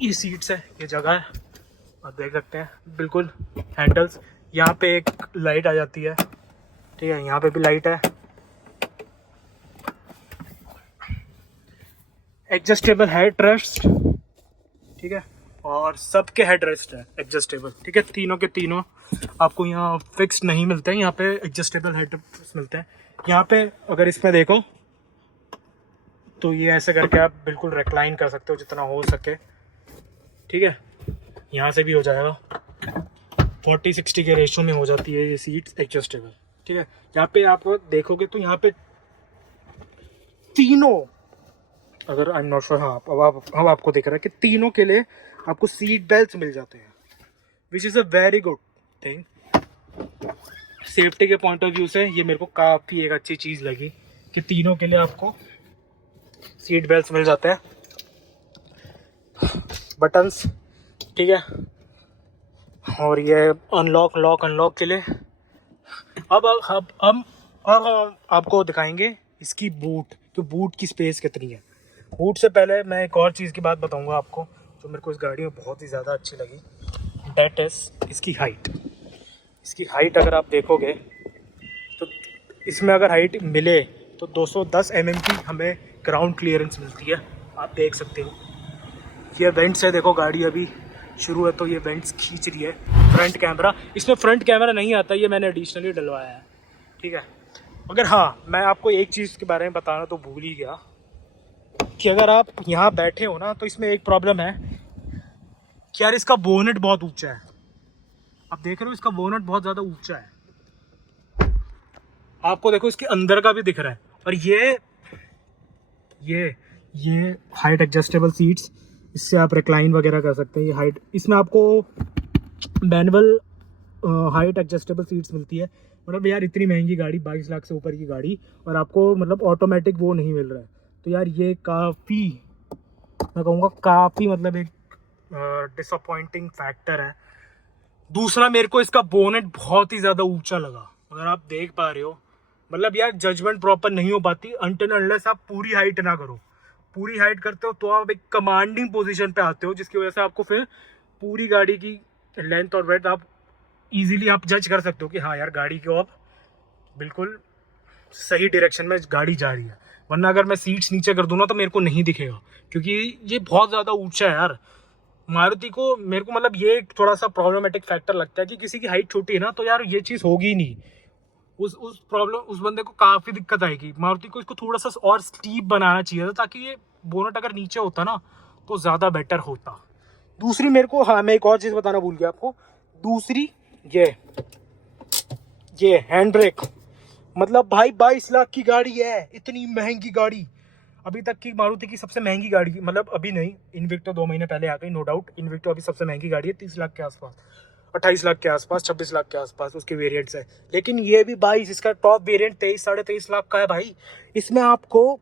ये सीट्स है, ये जगह है, आप देख सकते हैं बिल्कुल हैंडल्स। यहाँ पे एक लाइट आ जाती है, ठीक है, यहाँ पे भी लाइट है। एडजस्टेबल हेड रेस्ट, ठीक है, और सबके हेड रेस्ट है एडजस्टेबल, ठीक है। तीनों के तीनों आपको यहाँ फिक्स नहीं मिलते हैं, यहाँ पे एडजस्टेबल हेड रेस्ट मिलते हैं। यहाँ पे अगर इसमें देखो तो ये ऐसे करके आप बिल्कुल रिक्लाइन कर सकते हो जितना हो सके, ठीक है। यहाँ से भी हो जाएगा, 40-60 के रेशो में हो जाती है ये सीट्स एडजस्टेबल, ठीक है। यहाँ पे आप देखोगे तो यहाँ पे तीनों, अगर आई एम नॉट श्योर, हाँ अब आपको दिख रहा है कि तीनों के लिए आपको सीट बेल्ट मिल जाते हैं, which is a very good thing. Safety के पॉइंट ऑफ व्यू से ये मेरे को काफ़ी एक अच्छी चीज़ लगी कि तीनों के लिए आपको सीट बेल्ट मिल जाते हैं। बटन्स, ठीक है, और ये अनलॉक के लिए। अब आपको दिखाएंगे इसकी बूट, तो बूट की स्पेस कितनी है। बूट से पहले मैं एक और चीज़ की बात बताऊंगा आपको जो मेरे को इस गाड़ी में बहुत ही ज़्यादा अच्छी लगी, डेट इज़ इसकी हाइट। इसकी हाइट अगर आप देखोगे तो इसमें अगर हाइट मिले तो 210 mm की हमें ग्राउंड क्लियरेंस मिलती है, आप देख सकते हो। ये वेंट्स है, देखो गाड़ी अभी शुरू है तो ये वेंट्स खींच रही है। फ्रंट कैमरा, इसमें फ्रंट कैमरा नहीं आता, ये मैंने एडिशनली डलवाया है, ठीक है। अगर हाँ, मैं आपको एक चीज़ के बारे में बताना तो भूल ही गया कि अगर आप यहाँ बैठे हो ना तो इसमें एक प्रॉब्लम है कि यार इसका बोनेट बहुत ऊंचा है। आप देख रहे हो इसका बोनेट बहुत ज़्यादा ऊंचा है, आपको देखो इसके अंदर का भी दिख रहा है। और ये हाइट एडजस्टेबल सीट्स, इससे आप रिक्लाइन वगैरह कर सकते हैं। ये हाइट, इसमें आपको मैनुअल हाइट एडजस्टेबल सीट्स मिलती है। मतलब यार इतनी महंगी गाड़ी, 22 लाख से ऊपर की गाड़ी, और आपको मतलब ऑटोमेटिक वो नहीं मिल रहा है, तो यार ये काफ़ी, मैं कहूँगा काफ़ी मतलब एक डिसअपॉइंटिंग फैक्टर है। दूसरा, मेरे को इसका बोनेट बहुत ही ज़्यादा ऊंचा लगा, अगर आप देख पा रहे हो। मतलब यार जजमेंट प्रॉपर नहीं हो पाती अनटिल अनलेस आप पूरी हाइट ना करो। पूरी हाइट करते हो तो आप एक कमांडिंग पोजीशन पे आते हो, जिसकी वजह से आपको फिर पूरी गाड़ी की लेंथ और ब्रेड्थ आप इजीली आप जज कर सकते हो कि हाँ यार गाड़ी को अब बिल्कुल सही डायरेक्शन में गाड़ी जा रही है। वरना अगर मैं सीट्स नीचे कर दूँ ना तो मेरे को नहीं दिखेगा, क्योंकि ये बहुत ज़्यादा ऊंचा है यार। मारुति को, मेरे को मतलब ये थोड़ा सा प्रॉब्लमेटिक फैक्टर लगता है कि किसी की हाइट छोटी है ना तो यार ये चीज़ होगी नहीं, उस बंदे को काफ़ी दिक्कत आएगी। मारुति को इसको थोड़ा सा और स्टीप बनाना चाहिए था, ताकि ये बोनट अगर नीचे होता ना तो ज़्यादा बेटर होता। दूसरी मेरे को, हाँ मैं एक और चीज़ बताना भूल गया आपको। दूसरी ये हैंड ब्रेक, मतलब भाई 22 लाख की गाड़ी है, इतनी महंगी गाड़ी, अभी तक की मारुति की सबसे महंगी गाड़ी, मतलब अभी नहीं, इन्विक्टो 2 महीने पहले आ गई, नो डाउट। इन्विक्टो अभी सबसे महंगी गाड़ी है, 30 लाख के आसपास, 28 लाख के आसपास, 26 लाख के आसपास उसके वेरिएंट्स है। लेकिन ये भी 22, इसका टॉप वेरिएंट 23-23.5 लाख का है भाई। इसमें आपको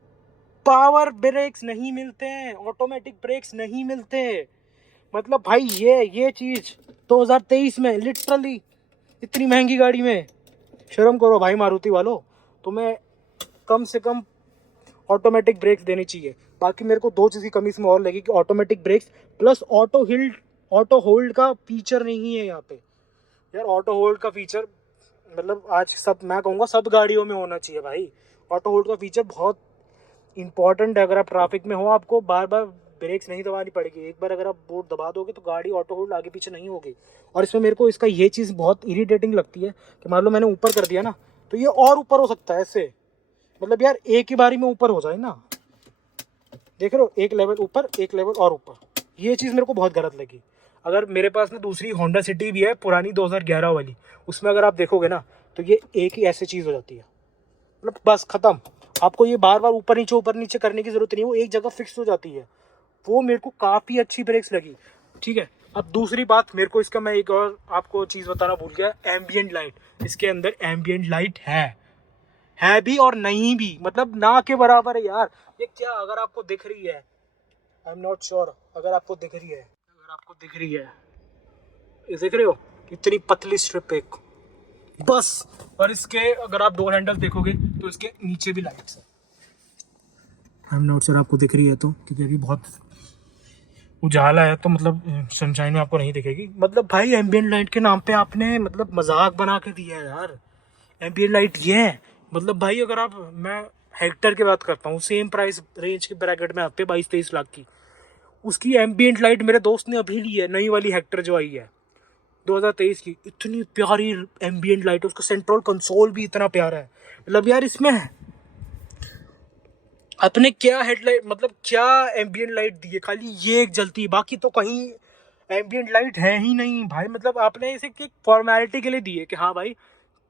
पावर ब्रेक्स नहीं मिलते हैं, ऑटोमेटिक ब्रेक्स नहीं मिलते। मतलब भाई ये चीज़ 2023 में लिटरली इतनी महंगी गाड़ी में, शर्म करो भाई मारुति वालों। तुम्हें कम से कम ऑटोमेटिक ब्रेक्स देनी चाहिए। बाकी मेरे को 2 चीज़ की कमी इसमें और लगी कि automatic brakes plus auto hold का फीचर नहीं है यहाँ पे। यार ऑटो होल्ड का फीचर मतलब आज सब, मैं कहूँगा सब गाड़ियों में होना चाहिए भाई। ऑटो होल्ड का फीचर बहुत इंपॉर्टेंट है। अगर आप ट्रैफिक में हो, आपको बार बार ब्रेक्स नहीं दबानी पड़ेगी। एक बार अगर आप बोर्ड दबा दोगे तो गाड़ी ऑटो होल्ड आगे पीछे नहीं होगी। और इसमें मेरे को इसका ये चीज़ बहुत इरिटेटिंग लगती है कि मान लो मैंने ऊपर कर दिया ना तो ये और ऊपर हो सकता है ऐसे, मतलब यार एक ही बारी में ऊपर हो जाए ना, देख रहे हो, एक लेवल ऊपर एक लेवल और ऊपर, ये चीज़ मेरे को बहुत गलत लगी। अगर मेरे पास ना दूसरी होंडा सिटी भी है पुरानी 2011 वाली, उसमें अगर आप देखोगे ना तो ये एक ही ऐसी चीज़ हो जाती है, मतलब बस ख़त्म। आपको ये बार बार ऊपर नीचे करने की ज़रूरत नहीं, वो एक जगह फिक्स हो जाती है। वो मेरे को काफ़ी अच्छी ब्रेक्स लगी, ठीक है। अब दूसरी बात, मेरे को इसका मैं एक और आपको चीज़ बताना भूल गया, एम्बियंट लाइट। इसके अंदर एम्बियंट लाइट है भी और नहीं भी, मतलब ना के बराबर है यार। ये क्या, अगर आपको दिख रही है, आई एम नॉट श्योर, अगर आपको दिख रही है, ये देख रहे हो, इतनी पतली स्ट्रिप एक बस। और इसके अगर आप डोर हैंडल देखोगे तो इसके नीचे भी लाइट्स है, आई एम नॉट श्योर आपको दिख रही है तो, क्योंकि अभी बहुत उजाला है तो मतलब सनशाइन में आपको नहीं दिखेगी। मतलब भाई एम्बियंट लाइट के नाम पे आपने मतलब मजाक बना के दिया है यार। एम्बियंट लाइट ये है मतलब भाई, अगर आप, मैं हेक्टर की बात करता हूँ, सेम प्राइस रेंज के ब्रैकेट में आते हैं 22-23 लाख की, उसकी एम्बियंट लाइट मेरे दोस्त ने अभी ली है, नई वाली हेक्टर जो आई है 2023 की। इतनी प्यारी एम्बियंट लाइट है, उसका सेंट्रल कंसोल भी इतना प्यारा है। मतलब यार इसमें अपने क्या हेडलाइट, मतलब क्या एम्बियंट लाइट दी है, खाली ये एक जलती है, बाकी तो कहीं एम्बियंट लाइट है ही नहीं भाई। मतलब आपने इसे एक फॉर्मेलिटी के लिए दी है कि हाँ भाई,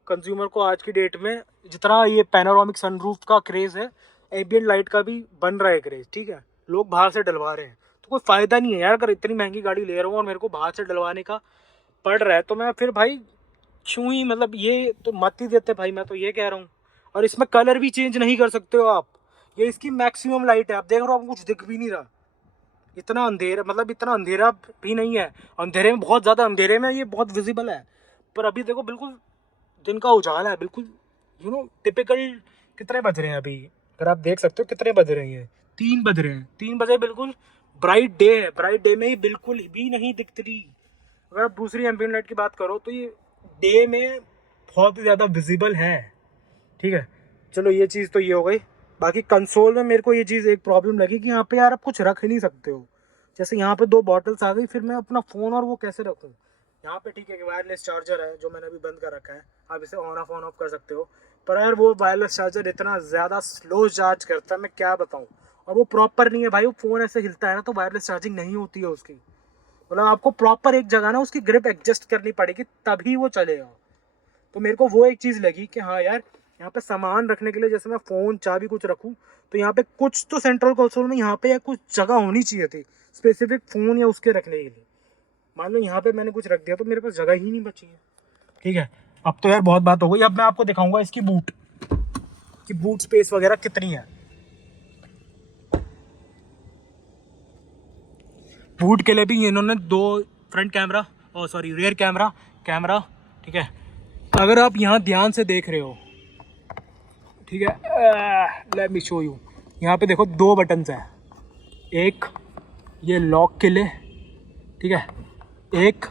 कंज्यूमर को आज की डेट में जितना ये पैनोरामिक सनरूफ का क्रेज़ है, एम्बियंट लाइट का भी बन रहा है क्रेज़, ठीक है, लोग बाहर से डलवा रहे हैं। तो कोई फ़ायदा नहीं है यार, अगर इतनी महंगी गाड़ी ले रहा हूँ और मेरे को बाहर से डलवाने का पड़ रहा है तो मैं फिर भाई क्यों ही, मतलब ये तो मत ही देते भाई, मैं तो ये कह रहा हूँ। और इसमें कलर भी चेंज नहीं कर सकते हो आप, ये इसकी मैक्सिमम लाइट है। आप देख रहे हो, आपको कुछ दिख भी नहीं रहा, इतना अंधेरा, मतलब इतना अंधेरा भी नहीं है, अंधेरे में बहुत ज़्यादा अंधेरे में ये बहुत विजिबल है, पर अभी देखो बिल्कुल दिन का उजाला है, बिल्कुल टिपिकल। कितने बज रहे हैं अभी, अगर आप देख सकते हो कितने बज रहे हैं, 3 बज रहे हैं, 3 बजे, बिल्कुल ब्राइट डे है। ब्राइट डे में ही बिल्कुल भी नहीं दिखती रही। अगर आप दूसरी एम्बियंट लाइट की बात करो तो ये डे में बहुत ही ज़्यादा विजिबल है, ठीक है। चलो ये चीज़ तो ये हो गई। बाकी कंसोल में मेरे को ये चीज़ एक प्रॉब्लम लगी कि यहाँ पे यार आप कुछ रख ही नहीं सकते हो। जैसे यहाँ पे 2 बॉटल्स आ गई, फिर मैं अपना फ़ोन और वो कैसे रखूँ। यहाँ पे ठीक है कि वायरलेस चार्जर है जो मैंने अभी बंद कर रखा है, आप इसे ऑन ऑफ कर सकते हो, पर यार वो वायरलेस चार्जर इतना ज़्यादा स्लो चार्ज करता है, मैं क्या बताऊँ। और वो प्रॉपर नहीं है भाई, वो फ़ोन ऐसे हिलता है ना तो वायरलेस चार्जिंग नहीं होती है उसकी। मतलब आपको प्रॉपर एक जगह ना उसकी ग्रिप एडजस्ट करनी पड़ेगी तभी वो चलेगा। तो मेरे को वो एक चीज़ लगी कि हाँ यार, यहाँ पे सामान रखने के लिए, जैसे मैं फ़ोन चाबी कुछ रखूँ, तो यहाँ पे कुछ तो सेंट्रल कंसोल में यहाँ पे या कुछ जगह होनी चाहिए थी स्पेसिफिक फ़ोन या उसके रखने के लिए। मान लो यहाँ पे मैंने कुछ रख दिया तो मेरे पास जगह ही नहीं बची है, ठीक है। अब तो यार बहुत बात हो गई, अब मैं आपको दिखाऊंगा इसकी बूट की बूट स्पेस वगैरह कितनी है। बूट के लिए भी इन्होंने 2 फ्रंट कैमरा, और सॉरी रियर कैमरा, ठीक है। अगर आप यहाँ ध्यान से देख रहे हो, ठीक है, लेट मी शो यू। यहाँ पे देखो 2 बटन्स हैं, एक ये लॉक के लिए, ठीक है, एक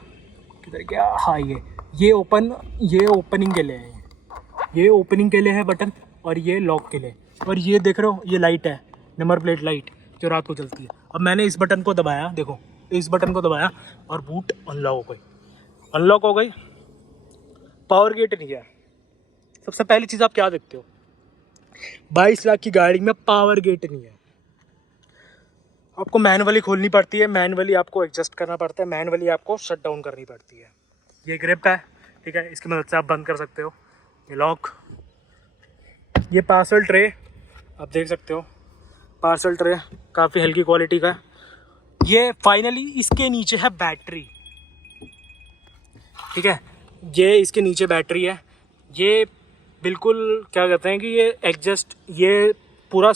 किधर गया, हाँ ये ओपनिंग के लिए है, ये ओपनिंग के लिए है बटन, और ये लॉक के लिए। और ये देख रहे हो, ये लाइट है, नंबर प्लेट लाइट जो रात को चलती है। अब मैंने इस बटन को दबाया, देखो इस बटन को दबाया और बूट अनलॉक हो गई। पावर गेट नहीं है। सबसे पहली चीज़ आप क्या देखते हो, 22 लाख की गाड़ी में पावर गेट नहीं है। आपको मैनुअली खोलनी पड़ती है, मैनुअली आपको एडजस्ट करना पड़ता है, मैनुअली आपको शट डाउन करनी पड़ती है। ये ग्रिप है, ठीक है, इसकी मदद से आप बंद कर सकते हो। ये लॉक, ये पार्सल ट्रे आप देख सकते हो, पार्सल ट्रे काफ़ी हल्की क्वालिटी का है। ये फाइनली इसके नीचे है बैटरी, ठीक है, ये इसके नीचे बैटरी है। ये बिल्कुल क्या कहते हैं कि ये एडजस्ट, ये पूरा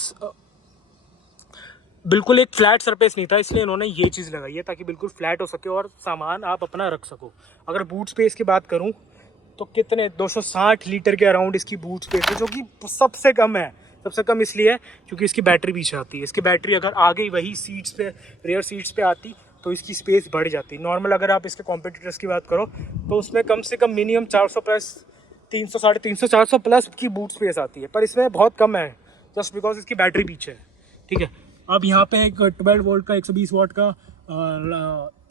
बिल्कुल एक फ्लैट सरफेस नहीं था, इसलिए इन्होंने ये चीज़ लगाई है ताकि बिल्कुल फ्लैट हो सके और सामान आप अपना रख सको। अगर बूट स्पेस की बात करूं तो कितने 260 लीटर के अराउंड इसकी बूट स्पेस है, जो कि सबसे कम है। सबसे कम इसलिए है क्योंकि इसकी बैटरी पीछे आती है। इसकी बैटरी अगर आ गई वही सीट्स पे, रेयर सीट्स पे आती तो इसकी स्पेस बढ़ जाती। नॉर्मल अगर आप इसके कॉम्पिटिटर्स की बात करो तो उसमें कम से कम मिनिमम 400 प्लस, 300, 350, 400 प्लस की बूट स्पेस आती है, पर इसमें बहुत कम है जस्ट बिकॉज इसकी बैटरी पीछे है, ठीक है। अब यहाँ पे एक 12 वोल्ट का 120 वाट का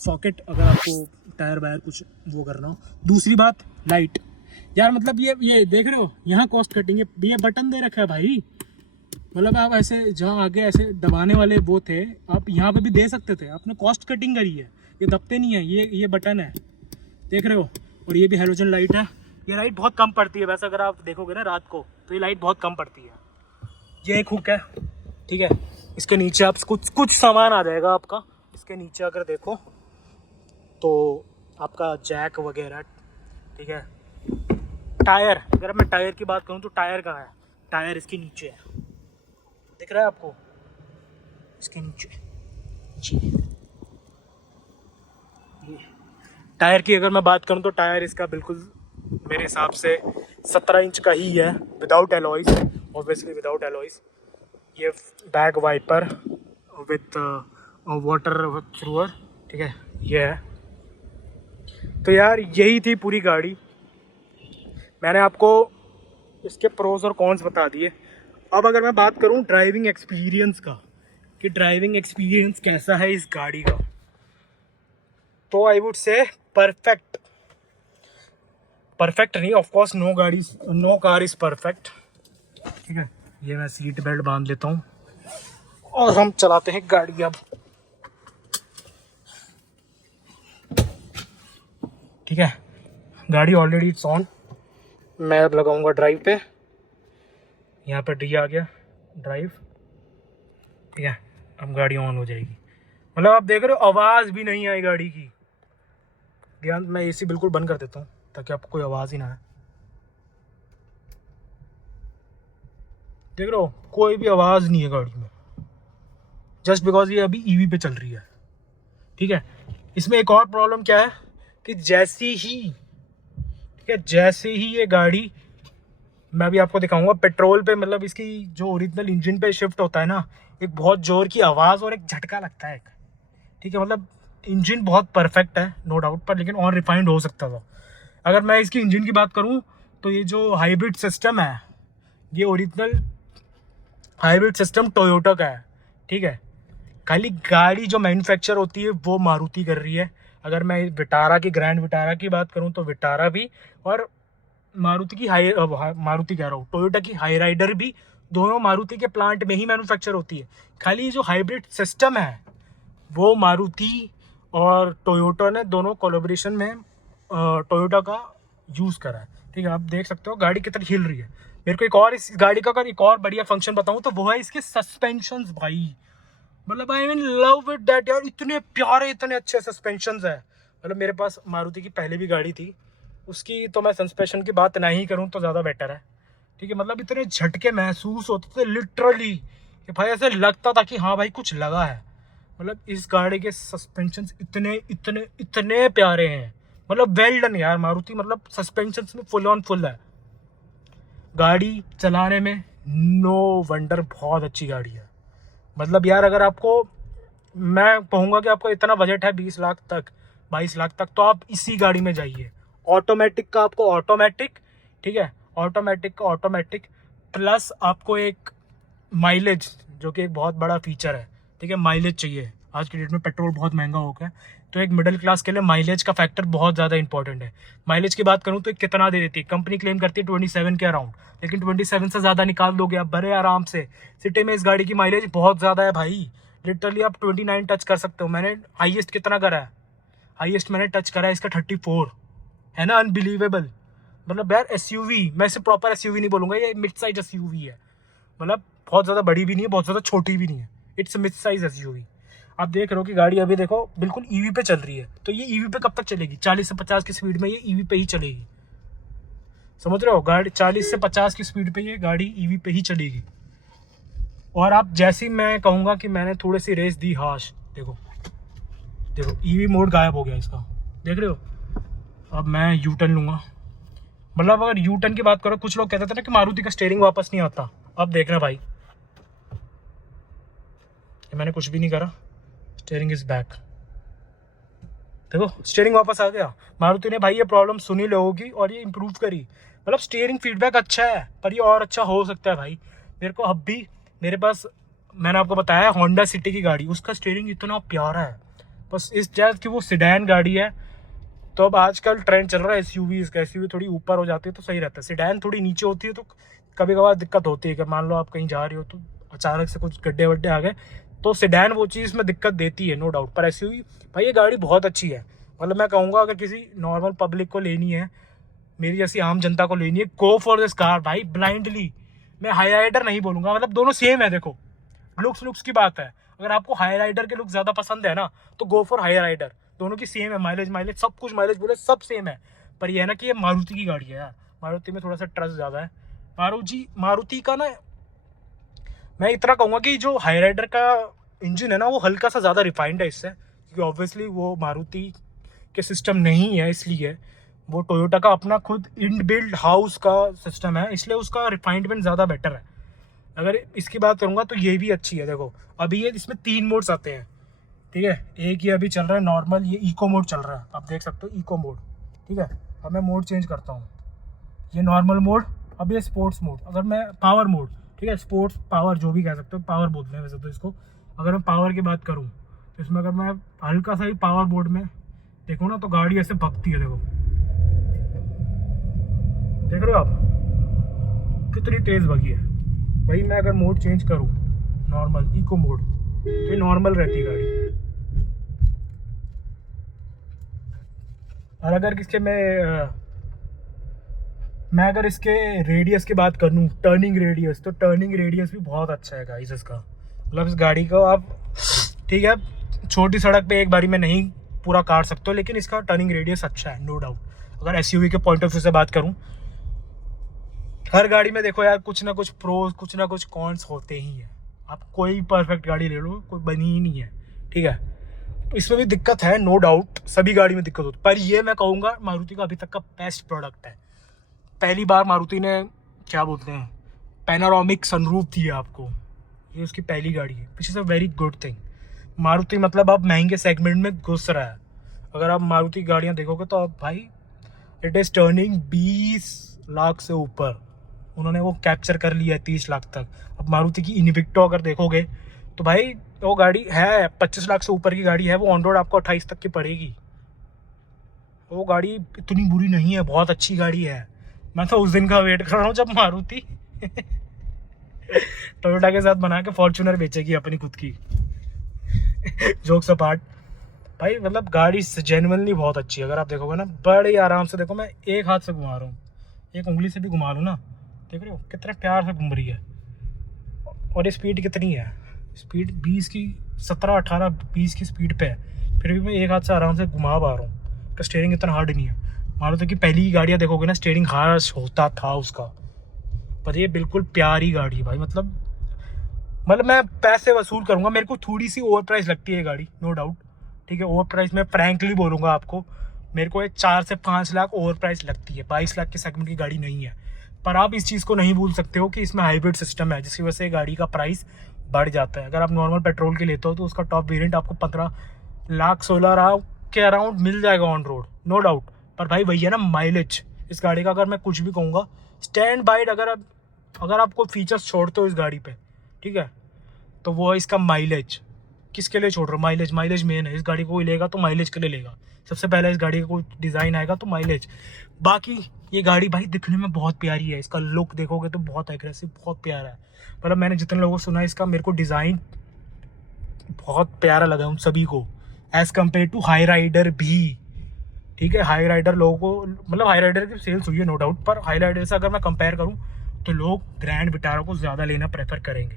सॉकेट, अगर आपको टायर वायर कुछ वो करना हो। दूसरी बात, लाइट यार, मतलब ये देख रहे हो, यहाँ कॉस्ट कटिंग है, ये बटन दे रखा है भाई। मतलब आप ऐसे जहाँ आगे ऐसे दबाने वाले वो थे, आप यहाँ पे भी दे सकते थे, आपने कॉस्ट कटिंग करी है। ये दबते नहीं है, ये बटन है, देख रहे हो। और ये भी हेलोजन लाइट है। ये लाइट बहुत कम पड़ती है वैसे, अगर आप देखोगे ना रात को तो ये लाइट बहुत कम पड़ती है। ये एक हुक है, ठीक है, इसके नीचे आप कुछ सामान आ जाएगा आपका। इसके नीचे अगर देखो तो आपका जैक वगैरह, ठीक है। टायर, अगर मैं टायर की बात करूँ तो टायर कहाँ है, टायर इसके नीचे है, दिख रहा है आपको, इसके नीचे जी। ये टायर की अगर मैं बात करूँ तो टायर इसका बिल्कुल मेरे हिसाब से 17 इंच का ही है, without alloys, obviously without alloys. ये बैक वाइपर विथ वाटर थ्रूअर, ठीक है, ये है। तो यार यही थी पूरी गाड़ी, मैंने आपको इसके प्रोज और कॉन्स बता दिए। अब अगर मैं बात करूं ड्राइविंग एक्सपीरियंस का, कि ड्राइविंग एक्सपीरियंस कैसा है इस गाड़ी का, तो I would say perfect. Perfect नहीं, of course no car is perfect, ठीक है। ये मैं सीट बेल्ट बांध लेता हूँ और हम चलाते हैं गाड़ी अब, ठीक है। गाड़ी ऑलरेडी इट्स ऑन, मैं अब लगाऊंगा ड्राइव पे। यहाँ पर डी आ गया, ड्राइव, ठीक है। अब गाड़ी ऑन हो जाएगी, मतलब आप देख रहे हो आवाज़ भी नहीं आई गाड़ी की। ध्यान, मैं एसी बिल्कुल बंद कर देता हूँ ताकि आपको कोई आवाज़ ही ना आए। देख रहे हो कोई भी आवाज़ नहीं है गाड़ी में, जस्ट बिकॉज ये अभी ईवी पे चल रही है, ठीक है। इसमें एक और प्रॉब्लम क्या है कि जैसे ही, ठीक है, जैसे ही ये गाड़ी, मैं भी आपको दिखाऊंगा पेट्रोल पे, मतलब इसकी जो ओरिजिनल इंजन पे शिफ्ट होता है ना, एक बहुत जोर की आवाज़ और एक झटका लगता है, ठीक है। मतलब इंजन बहुत परफेक्ट है नो डाउट, पर लेकिन और रिफाइंड हो सकता था। अगर मैं इसकी इंजन की बात करूं तो ये जो हाइब्रिड सिस्टम है, ये ओरिजिनल हाइब्रिड सिस्टम टोयोटा का है, ठीक है। खाली गाड़ी जो मैन्युफैक्चर होती है वो मारुति कर रही है। अगर मैं विटारा की, ग्रैंड विटारा की बात करूं तो विटारा भी, और मारुति की मारुति कह रहा हूँ, टोयोटा की हाई राइडर भी, दोनों मारुति के प्लांट में ही मैन्युफैक्चर होती है। खाली जो हाइब्रिड सिस्टम है वो मारुति और टोयोटा ने दोनों कोलैबोरेशन में टोयोटा का यूज़ करा है, ठीक है। आप देख सकते हो गाड़ी कितनी हिल रही है। मेरे को एक और इस गाड़ी का अगर एक और बढ़िया फंक्शन बताऊं तो वो है इसके सस्पेंशंस भाई। मतलब I mean love with that यार, इतने प्यारे इतने अच्छे सस्पेंशंस है। मतलब मेरे पास मारुति की पहले भी गाड़ी थी, उसकी तो मैं सस्पेंशन की बात नहीं करूं तो ज़्यादा बेटर है, ठीक है। मतलब इतने झटके महसूस होते थे लिटरली कि भाई ऐसे लगता था कि हाँ भाई कुछ लगा है। मतलब इस गाड़ी के सस्पेंशंस इतने इतने इतने प्यारे हैं, मतलब वेल डन यार मारुति, मतलब सस्पेंशंस में फुल ऑन फुल है। गाड़ी चलाने में नो वंडर बहुत अच्छी गाड़ी है। मतलब यार अगर आपको, मैं कहूँगा कि आपको इतना बजट है 20 लाख तक, 22 लाख तक, तो आप इसी गाड़ी में जाइए। ऑटोमेटिक का आपको ऑटोमेटिक, ठीक है, ऑटोमेटिक का ऑटोमेटिक, प्लस आपको एक माइलेज, जो कि एक बहुत बड़ा फीचर है, ठीक है। माइलेज चाहिए, आज की डेट में पेट्रोल बहुत महंगा हो गया, तो एक मिडिल क्लास के लिए माइलेज का फैक्टर बहुत ज़्यादा इंपॉर्टेंट है। माइलेज की बात करूँ तो कितना दे देती है, कंपनी क्लेम करती है 27 के अराउंड, लेकिन 27 से ज़्यादा निकाल दोगे आप बड़े आराम से। सिटी में इस गाड़ी की माइलेज बहुत ज़्यादा है भाई, लिटरली आप 29 टच कर सकते हो। मैंने हाईएस्ट कितना करा है, हाईएस्ट मैंने टच करा है इसका 34, है ना, अनबिलीवेबल। मतलब यार एसयूवी, मैं इसे प्रॉपर एसयूवी नहीं बोलूँगा, ये मिड साइज एसयूवी है। मतलब बहुत ज़्यादा बड़ी भी नहीं है, बहुत ज़्यादा छोटी भी नहीं है, इट्स मिड साइज एसयूवी। आप देख रहे हो कि गाड़ी अभी देखो बिल्कुल ईवी पे चल रही है, तो ये ईवी पे कब तक चलेगी? 40 से 50 की स्पीड में ये ईवी पे ही चलेगी, समझ रहे हो? गाड़ी 40 से 50 की स्पीड पे ये गाड़ी ईवी पे ही चलेगी। और आप जैसे ही मैं कहूँगा कि मैंने थोड़ी सी रेस दी, हाश देखो देखो ईवी मोड गायब हो गया इसका, देख रहे हो? अब मैं यू टर्न लूँगा। मतलब अगर यू टर्न की बात करो, कुछ लोग कहते थे ना कि मारुति का स्टीयरिंग वापस नहीं आता, अब देखना भाई, मैंने कुछ भी नहीं करा, स्टीयरिंग इज बैक, देखो स्टीयरिंग वापस आ गया। मारुति ने भाई ये प्रॉब्लम सुनी लोगों की और ये इम्प्रूव करी। मतलब स्टीयरिंग फीडबैक अच्छा है, पर ये और अच्छा हो सकता है भाई। मेरे को अब भी, मेरे पास, मैंने आपको बताया होंडा सिटी की गाड़ी, उसका स्टीयरिंग इतना प्यारा है, बस इस जैसे कि वो सिडैन गाड़ी है। तो अब आजकल ट्रेंड चल रहा है एसयूवी का, एसयूवी थोड़ी ऊपर हो जाती है तो सही रहता है, सिडैन थोड़ी नीचे होती है तो कभी कभार दिक्कत होती है कि मान लो आप कहीं जा रही हो तो अचानक से कुछ गड्ढे वड्ढे आ गए, तो सिडैन वो चीज़ में दिक्कत देती है नो डाउट। पर एसयूवी भाई ये गाड़ी बहुत अच्छी है। मतलब मैं कहूँगा अगर किसी नॉर्मल पब्लिक को लेनी है, मेरी जैसी आम जनता को लेनी है, गो फॉर दिस कार भाई ब्लाइंडली। मैं हाई राइडर नहीं बोलूँगा, मतलब दोनों सेम है। देखो लुक्स की बात है, अगर आपको हाई राइडर के लुक ज़्यादा पसंद है ना तो गो फॉर हाई राइडर, दोनों की सेम है, माइलेज सब कुछ, माइलेज बोले सब सेम है। पर यह है ना कि ये मारुति की गाड़ी है यार, मारुति में थोड़ा सा ट्रस्ट ज़्यादा है। मारुति का ना, मैं इतना कहूँगा कि जो हाई राइडर का इंजन है ना वो हल्का सा ज़्यादा रिफाइंड है इससे, क्योंकि ऑब्वियसली वो मारुति के सिस्टम नहीं है, इसलिए वो टोयोटा का अपना खुद इनबिल्ट हाउस का सिस्टम है, इसलिए उसका रिफाइनमेंट ज़्यादा बेटर है। अगर इसकी बात करूँगा तो ये भी अच्छी है। देखो अभी ये इसमें 3 मोड्स आते हैं, ठीक है। एक ये अभी चल रहा है नॉर्मल, ये इको मोड चल रहा है, आप देख सकते हो इको मोड, ठीक है। अब मैं मोड चेंज करता हूँ, ये नॉर्मल मोड, अब ये स्पोर्ट्स मोड। अगर मैं पावर मोड, ठीक है, स्पोर्ट्स पावर जो भी कह सकते हो, पावर बोलते हैं वैसे तो इसको। अगर मैं पावर की बात करूँ तो इसमें अगर मैं हल्का सा ही पावर मोड में देखो ना तो गाड़ी ऐसे भगती है। देखो देख रहे हो आप कितनी तेज़ भगी है भाई। मैं अगर मोड चेंज करूँ नॉर्मल इको मोड तो ये नॉर्मल रहती है गाड़ी। और अगर किसके मैं अगर इसके रेडियस की बात करूँ, टर्निंग रेडियस, तो टर्निंग रेडियस भी बहुत अच्छा है गाइस इसका। मतलब इस गाड़ी को आप, ठीक है, छोटी सड़क पे एक बारी में नहीं पूरा काट सकते हो, लेकिन इसका टर्निंग रेडियस अच्छा है, नो डाउट। अगर एसयूवी के पॉइंट ऑफ व्यू से बात करूँ, हर गाड़ी में देखो यार कुछ ना कुछ प्रोज, कुछ ना कुछ कॉन्स होते ही हैं। आप कोई परफेक्ट गाड़ी ले लो, कोई बनी ही नहीं है, ठीक है। तो इसमें भी दिक्कत है, नो डाउट, सभी गाड़ी में दिक्कत होती है। पर ये मैं कहूँगा मारुति का अभी तक का बेस्ट प्रोडक्ट है। पहली बार मारुति ने क्या बोलते हैं पैनोरामिक सनरूफ दिया आपको, ये उसकी पहली गाड़ी है, which is a very good thing. Maruti मतलब अब महंगे सेगमेंट में घुस रहा है। अगर आप मारुति गाड़ियाँ देखोगे तो अब भाई इट इज़ टर्निंग 20 लाख से ऊपर उन्होंने वो कैप्चर कर लिया है, 30 लाख तक। अब मारुति की इन्विक्टो अगर देखोगे तो भाई वो गाड़ी है 25 लाख से ऊपर की गाड़ी है, वो ऑन रोड आपको 28 तक की पड़ेगी। वो गाड़ी इतनी बुरी नहीं है, बहुत अच्छी गाड़ी है। मैं तो उस दिन का वेट कर रहा हूँ जब मारुति टोयोटा के साथ बना के फॉर्च्यूनर बेचेगी अपनी खुद की। जोक्स अपार्ट भाई, मतलब गाड़ी जेन्युइनली बहुत अच्छी है। अगर आप देखोगे ना बड़े आराम से, देखो मैं एक हाथ से घुमा रहा हूँ, एक उंगली से भी घुमा लूँ ना, देख रहे हो कितने प्यार से घूम रही है। और ये स्पीड कितनी है, स्पीड 20 की, 17, 18, 20 की स्पीड पे है, फिर भी मैं एक हाथ से आराम से घुमा पा रहा हूँ। तो स्टीयरिंग इतना हार्ड नहीं है। मारुति की पहली गाड़ियाँ देखोगे ना स्टीयरिंग हार्श होता था उसका, पर ये बिल्कुल प्यारी गाड़ी है भाई। मतलब मैं पैसे वसूल करूँगा, मेरे को थोड़ी सी ओवर प्राइस लगती है गाड़ी, नो डाउट, ठीक है। ओवर प्राइस मैं फ्रैंकली बोलूँगा आपको, मेरे को एक 4 से 5 लाख ओवर प्राइस लगती है। 22 लाख के सेगमेंट की गाड़ी नहीं है। पर आप इस चीज़ को नहीं भूल सकते हो कि इसमें हाइब्रिड सिस्टम है, जिसकी वजह से गाड़ी का प्राइस बढ़ जाता है। अगर आप नॉर्मल पेट्रोल के लेते हो तो उसका टॉप वेरिएंट आपको 15 लाख 16 लाख के अराउंड मिल जाएगा ऑन रोड, नो डाउट। पर भाई वही है ना माइलेज इस गाड़ी का। अगर मैं कुछ भी कहूँगा स्टैंड बाइट, अगर आपको फीचर्स छोड़ते हो इस गाड़ी पे, ठीक है, तो वो है इसका माइलेज। किसके लिए छोड़ रहा हूँ, माइलेज मेन है। इस गाड़ी को कोई लेगा तो माइलेज के लिए लेगा, सबसे पहले इस गाड़ी का कोई डिज़ाइन आएगा तो माइलेज। बाकी ये गाड़ी भाई दिखने में बहुत प्यारी है, इसका लुक देखोगे तो बहुत एग्रेसिव, बहुत प्यारा है। मतलब मैंने जितने लोगों को सुना है इसका, मेरे को डिज़ाइन बहुत प्यारा लगा उन सभी को, as compare to Hyryder भी, ठीक है। हाई राइडर लोगों को, मतलब हाई राइडर की सेल्स हुई है नो डाउट, पर हाई राइडर से अगर मैं कंपेयर करूँ तो लोग ग्रैंड विटारा को ज़्यादा लेना प्रेफर करेंगे।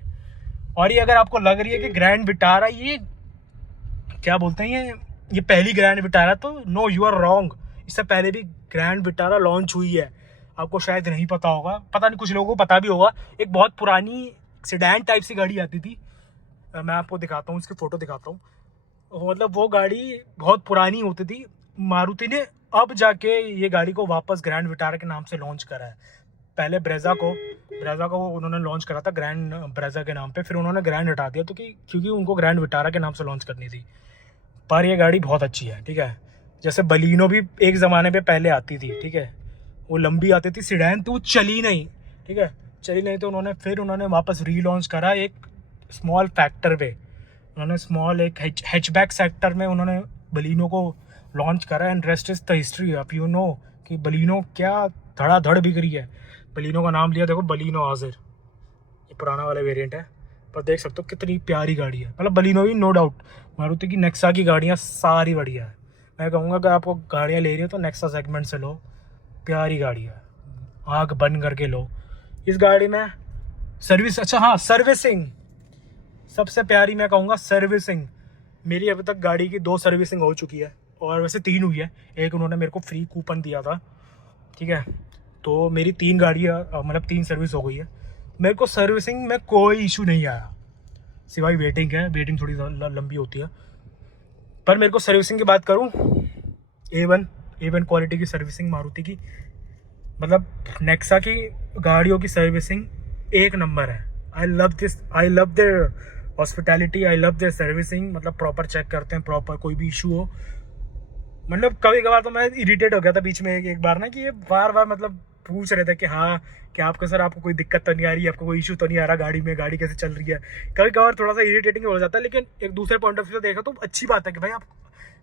और ये अगर आपको लग रही है कि ग्रैंड विटारा ये क्या बोलते हैं, ये पहली ग्रैंड विटारा, तो नो यू आर रॉन्ग। इससे पहले भी ग्रैंड विटारा लॉन्च हुई है, आपको शायद नहीं पता होगा, पता नहीं कुछ लोगों को पता भी होगा। एक बहुत पुरानी सेडान टाइप सी गाड़ी आती थी, मैं आपको दिखाता हूँ, इसकी फ़ोटो दिखाता हूँ। मतलब वो गाड़ी बहुत पुरानी होती थी, मारुति ने अब जाके ये गाड़ी को वापस ग्रैंड विटारा के नाम से लॉन्च करा है। पहले ब्रेजा को उन्होंने लॉन्च करा था ग्रैंड ब्रेजा के नाम पे, फिर उन्होंने ग्रैंड हटा दिया तो क्योंकि उनको ग्रैंड विटारा के नाम से लॉन्च करनी थी। पर ये गाड़ी बहुत अच्छी है, ठीक है। जैसे बलिनो भी एक ज़माने पे पहले आती थी, ठीक है, वो लंबी आती थी सिडैन, तो वो चली नहीं, ठीक है, चली नहीं, तो उन्होंने वापस रीलॉन्च करा एक स्मॉल फैक्टर पे। उन्होंने स्मॉल एक हैचबैक सेक्टर में उन्होंने बलिनो को लॉन्च करा, and rest is the history. अब यू नो कि बलिनो क्या धड़ाधड़ बिक रही है। बलिनो का नाम लिया, देखो बलिनो हाजिर, ये पुराना वाला वेरिएंट है, पर देख सकते हो कितनी प्यारी गाड़ी है। मतलब बलिनो ही नो डाउट, मारुति की नेक्सा की गाड़ियाँ सारी बढ़िया है। मैं कहूँगा कि आपको गाड़ियाँ ले रही हो तो नेक्सा सेगमेंट से लो, प्यारी गाड़ी है, आँख बंद करके लो। इस गाड़ी में सर्विस, अच्छा हाँ, सर्विसिंग सबसे प्यारी मैं कहूँगा। सर्विसिंग मेरी अभी तक गाड़ी की 2 सर्विसिंग हो चुकी है, और वैसे 3 हुई है, एक उन्होंने मेरे को फ्री कूपन दिया था, ठीक है। तो मेरी 3 गाड़ियाँ, मतलब 3 सर्विस हो गई है। मेरे को सर्विसिंग में कोई इशू नहीं आया, सिवाय वेटिंग है, वेटिंग थोड़ी लंबी होती है। पर मेरे को सर्विसिंग की बात करूँ, A1 क्वालिटी की सर्विसिंग मारुति की, मतलब नेक्सा की गाड़ियों की सर्विसिंग एक नंबर है। I love their hospitality, I love their servicing. मतलब प्रॉपर चेक करते हैं, प्रॉपर कोई भी इशू हो। मतलब कभी कभार तो मैं इरिटेट हो गया था बीच में एक बार ना, कि ये बार बार मतलब पूछ रहे थे कि हाँ कि आपको सर आपको कोई दिक्कत तो नहीं आ रही, आपको कोई इशू तो नहीं आ रहा गाड़ी में, गाड़ी कैसे चल रही है। कभी कभार थोड़ा सा इरिटेटिंग हो जाता है, लेकिन एक दूसरे पॉइंट ऑफ व्यू से देखा तो अच्छी बात है कि भाई आप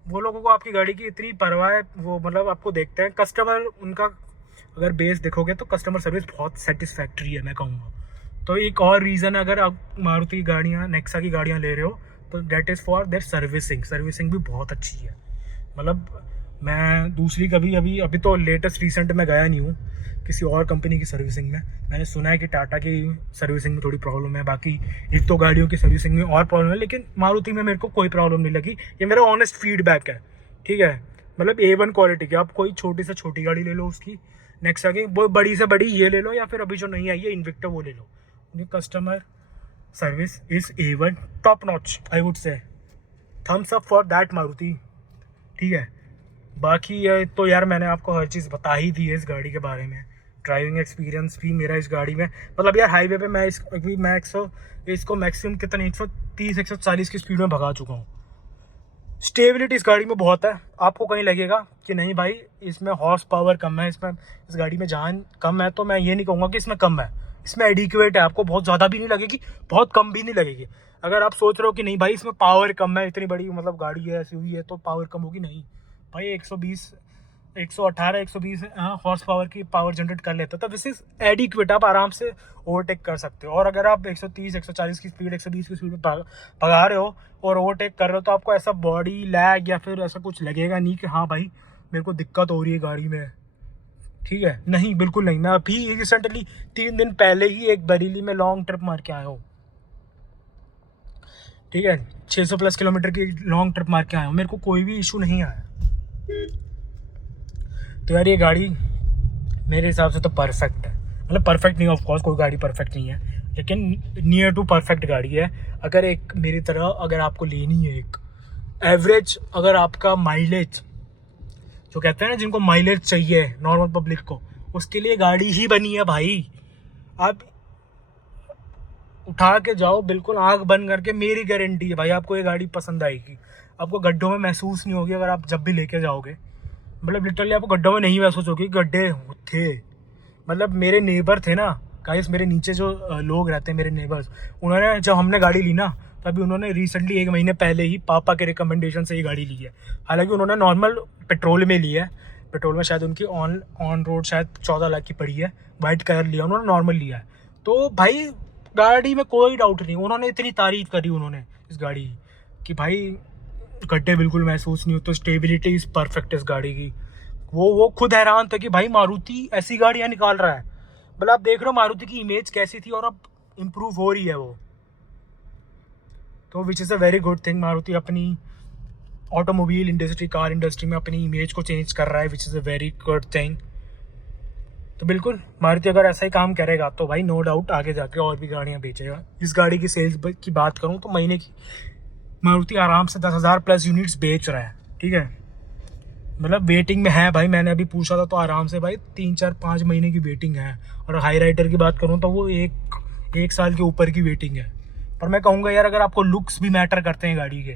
वो लोगों को आपकी गाड़ी की इतनी परवाह है, वो मतलब आपको देखते हैं। कस्टमर उनका अगर बेस देखोगे तो कस्टमर सर्विस बहुत सेटिस्फैक्ट्री है मैं कहूँगा। तो एक और रीज़न है, अगर आप मारुति की गाड़ियाँ, नेक्सा की गाड़ियाँ ले रहे हो तो that is for their servicing भी बहुत अच्छी है। मतलब मैं दूसरी कभी अभी तो लेटेस्ट रिसेंट में गया नहीं हूँ किसी और कंपनी की सर्विसिंग में। मैंने सुना है कि टाटा की सर्विसिंग में थोड़ी प्रॉब्लम है, बाकी एक तो गाड़ियों की सर्विसिंग में और प्रॉब्लम है, लेकिन मारुति में मेरे को कोई प्रॉब्लम नहीं लगी। ये मेरा ऑनेस्ट फीडबैक है, ठीक है। मतलब A1 क्वालिटी की, आप कोई छोटी से छोटी गाड़ी ले लो उसकी, नेक्स्ट आगे वो बड़ी से बड़ी ये ले लो, या फिर अभी जो नहीं आई है इन्विक्टो वो ले लो। उनकी customer service is A1 top notch, I would say thumbs up for that Maruti, ठीक है। बाकी ये तो यार मैंने आपको हर चीज़ बता ही दी है इस गाड़ी के बारे में। ड्राइविंग एक्सपीरियंस भी मेरा इस गाड़ी में, मतलब यार हाईवे पे मैं इसको मैक्सिमम कितने 130-140 की स्पीड में भगा चुका हूँ। स्टेबिलिटी इस गाड़ी में बहुत है। आपको कहीं लगेगा कि नहीं भाई इसमें हॉर्स पावर कम है, इसमें इस गाड़ी में जान कम है, तो मैं ये नहीं कहूँगा कि इसमें कम है, इसमें एडिक्वेट है। आपको बहुत ज़्यादा भी नहीं लगेगी, बहुत कम भी नहीं लगेगी। अगर आप सोच रहे हो कि नहीं भाई इसमें पावर कम है, इतनी बड़ी मतलब गाड़ी है, SUV है, तो पावर कम होगी, नहीं भाई 118-120 हॉर्स पावर की पावर जनरेट कर लेता है, तो दिस इज एडिक्वेट। आप आराम से ओवरटेक कर सकते हो। और अगर आप 130-140 की स्पीड, 120 की स्पीड में भगा रहे हो और ओवरटेक कर रहे हो, तो आपको ऐसा बॉडी लैग या फिर ऐसा कुछ लगेगा नहीं कि हाँ भाई मेरे को दिक्कत हो रही है गाड़ी में, ठीक है। नहीं, बिल्कुल नहीं। मैं अभी रिसेंटली 3 दिन पहले ही एक बरेली में लॉन्ग ट्रिप मार के आया हूँ, ठीक है। 600+ किलोमीटर की लॉन्ग ट्रिप मार के आया हूँ, मेरे को कोई भी इशू नहीं आया। तो यार ये गाड़ी मेरे हिसाब से तो परफेक्ट है। मतलब परफेक्ट नहीं, ऑफ कोर्स कोई गाड़ी परफेक्ट नहीं है, लेकिन नियर टू परफेक्ट गाड़ी है। अगर एक मेरी तरह अगर आपको लेनी है एक एवरेज, अगर आपका माइलेज जो कहते हैं ना, जिनको माइलेज चाहिए नॉर्मल पब्लिक को, उसके लिए गाड़ी ही बनी है भाई। आप उठा के जाओ बिल्कुल आंख बंद करके, मेरी गारंटी है भाई आपको ये गाड़ी पसंद आएगी। आपको गड्ढों में महसूस नहीं होगी अगर आप जब भी लेके जाओगे। मतलब लिटरली आपको गड्ढों में नहीं महसूस होगी, गड्ढे थे। मतलब मेरे नेबर थे ना गाइस, मेरे नीचे जो लोग रहते हैं मेरे नेबर्स, उन्होंने जब हमने गाड़ी ली ना, तभी उन्होंने रिसेंटली 1 महीने पहले ही पापा के रिकमेंडेशन से ये गाड़ी ली है। हालांकि उन्होंने नॉर्मल पेट्रोल में ली है, पेट्रोल में शायद उनकी ऑन रोड शायद 14 लाख की पड़ी है। वाइट कलर लिया उन्होंने, नॉर्मल लिया है। तो भाई गाड़ी में कोई डाउट नहीं, उन्होंने इतनी तारीफ करी उन्होंने इस गाड़ी की कि भाई गड्ढे बिल्कुल महसूस नहीं होते, स्टेबिलिटी इज़ परफेक्ट इस गाड़ी की। वो खुद हैरान था कि भाई मारुति ऐसी गाड़ियाँ निकाल रहा है। मतलब आप देख रहे हो मारुति की इमेज कैसी थी और अब इम्प्रूव हो रही है वो, तो which is a very good thing. Maruti अपनी ऑटोमोबाइल इंडस्ट्री, कार इंडस्ट्री में अपनी इमेज को चेंज कर रहा है, which is a very good thing. तो बिल्कुल मारुति अगर ऐसा ही काम करेगा तो भाई नो डाउट आगे जाके और भी गाड़ियाँ बेचेगा। इस गाड़ी की सेल्स की बात करूँ तो महीने की मारुति आराम से 10,000+ यूनिट्स बेच रहा है, ठीक है। मतलब वेटिंग में है भाई, मैंने अभी पूछा था तो आराम से भाई 3-4-5 महीने की वेटिंग है। और हाई राइडर की बात करूँ तो वो एक साल के ऊपर की वेटिंग है। पर मैं कहूँगा यार अगर आपको लुक्स भी मैटर करते हैं गाड़ी के,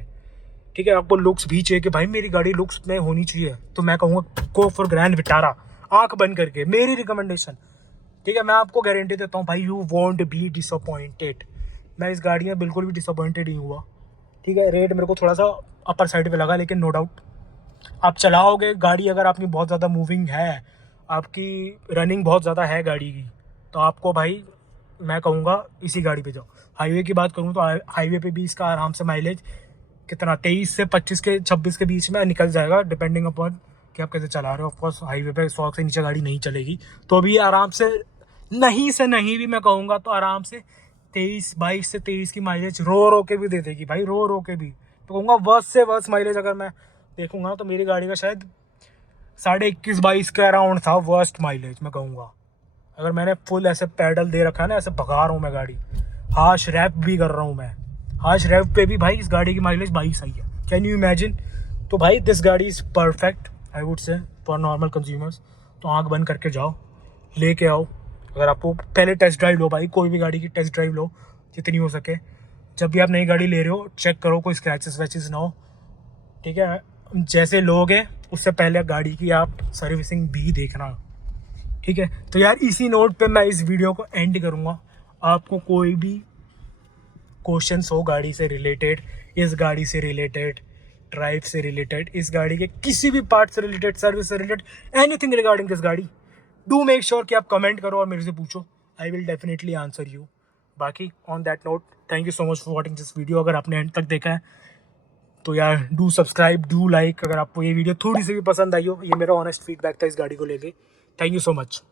ठीक है, आपको लुक्स भी चाहिए कि भाई मेरी गाड़ी लुक्स में होनी चाहिए, तो मैं कहूँगा गो फॉर ग्रैंड विटारा, आंख बंद करके, मेरी रिकमेंडेशन, ठीक है। मैं आपको गारंटी देता हूँ भाई, यू वॉन्ट बी डिसअपॉइंटेड। मैं इस गाड़ी में बिल्कुल भी डिसअपॉइंटेड नहीं हुआ, ठीक है। रेट मेरे को थोड़ा सा अपर साइड पे लगा, लेकिन नो डाउट आप चलाओगे गाड़ी, अगर आपकी बहुत ज़्यादा मूविंग है, आपकी रनिंग बहुत ज़्यादा है गाड़ी की, तो आपको भाई मैं कहूँगा इसी गाड़ी पे जाओ। हाईवे की बात करूँ तो हाईवे पे भी इसका आराम से माइलेज कितना 23 से 25 के 26 के बीच में निकल जाएगा, डिपेंडिंग अपॉन कि आप कैसे चला रहे हो। ऑफकोर्स हाईवे पे 100 से नीचे गाड़ी नहीं चलेगी, तो भी आराम से नहीं भी मैं कहूँगा तो आराम से 22 से 23 की माइलेज रो के भी दे देगी भाई, रो के भी। तो कहूँगा वर्स्ट से वर्स्ट माइलेज अगर मैं देखूँगा तो मेरी गाड़ी का शायद 21.5-22 के अराउंड था वर्स्ट माइलेज मैं कहूँगा। अगर मैंने फुल ऐसे पैडल दे रखा है ना, ऐसे भगा रहा हूँ मैं गाड़ी, हाश रैप भी कर रहा हूँ मैं, हाश रैप पे भी भाई इस गाड़ी की माइलेज 22 आई है। Can you imagine? तो भाई दिस गाड़ी इज़ परफेक्ट आई वुड से फॉर नॉर्मल कंज्यूमर्स। तो आँख बंद करके जाओ, लेके आओ। अगर आपको पहले टेस्ट ड्राइव लो भाई, कोई भी गाड़ी की टेस्ट ड्राइव लो जितनी हो सके। जब भी आप नई गाड़ी ले रहे हो चेक करो कोई स्क्रैचेस वैचेस ना हो, ठीक है। जैसे लोगे उससे पहले गाड़ी की आप सर्विसिंग भी देखना, ठीक है। तो यार इसी नोट पे मैं इस वीडियो को एंड करूँगा। आपको कोई भी क्वेश्चंस हो गाड़ी से रिलेटेड, इस गाड़ी से रिलेटेड, ड्राइव से रिलेटेड, इस गाड़ी के किसी भी पार्ट से रिलेटेड, सर्विस से रिलेटेड, एनीथिंग रिगार्डिंग दिस गाड़ी, डू मेक श्योर कि आप कमेंट करो और मेरे से पूछो। I will definitely answer you. बाकी on that note, thank you so much for watching this video. अगर आपने एंड तक देखा है तो यार डू सब्सक्राइब, डू लाइक। अगर आपको ये वीडियो थोड़ी सी भी पसंद आई हो, ये मेरा ऑनेस्ट फीडबैक था इस गाड़ी को लेके। Thank you so much.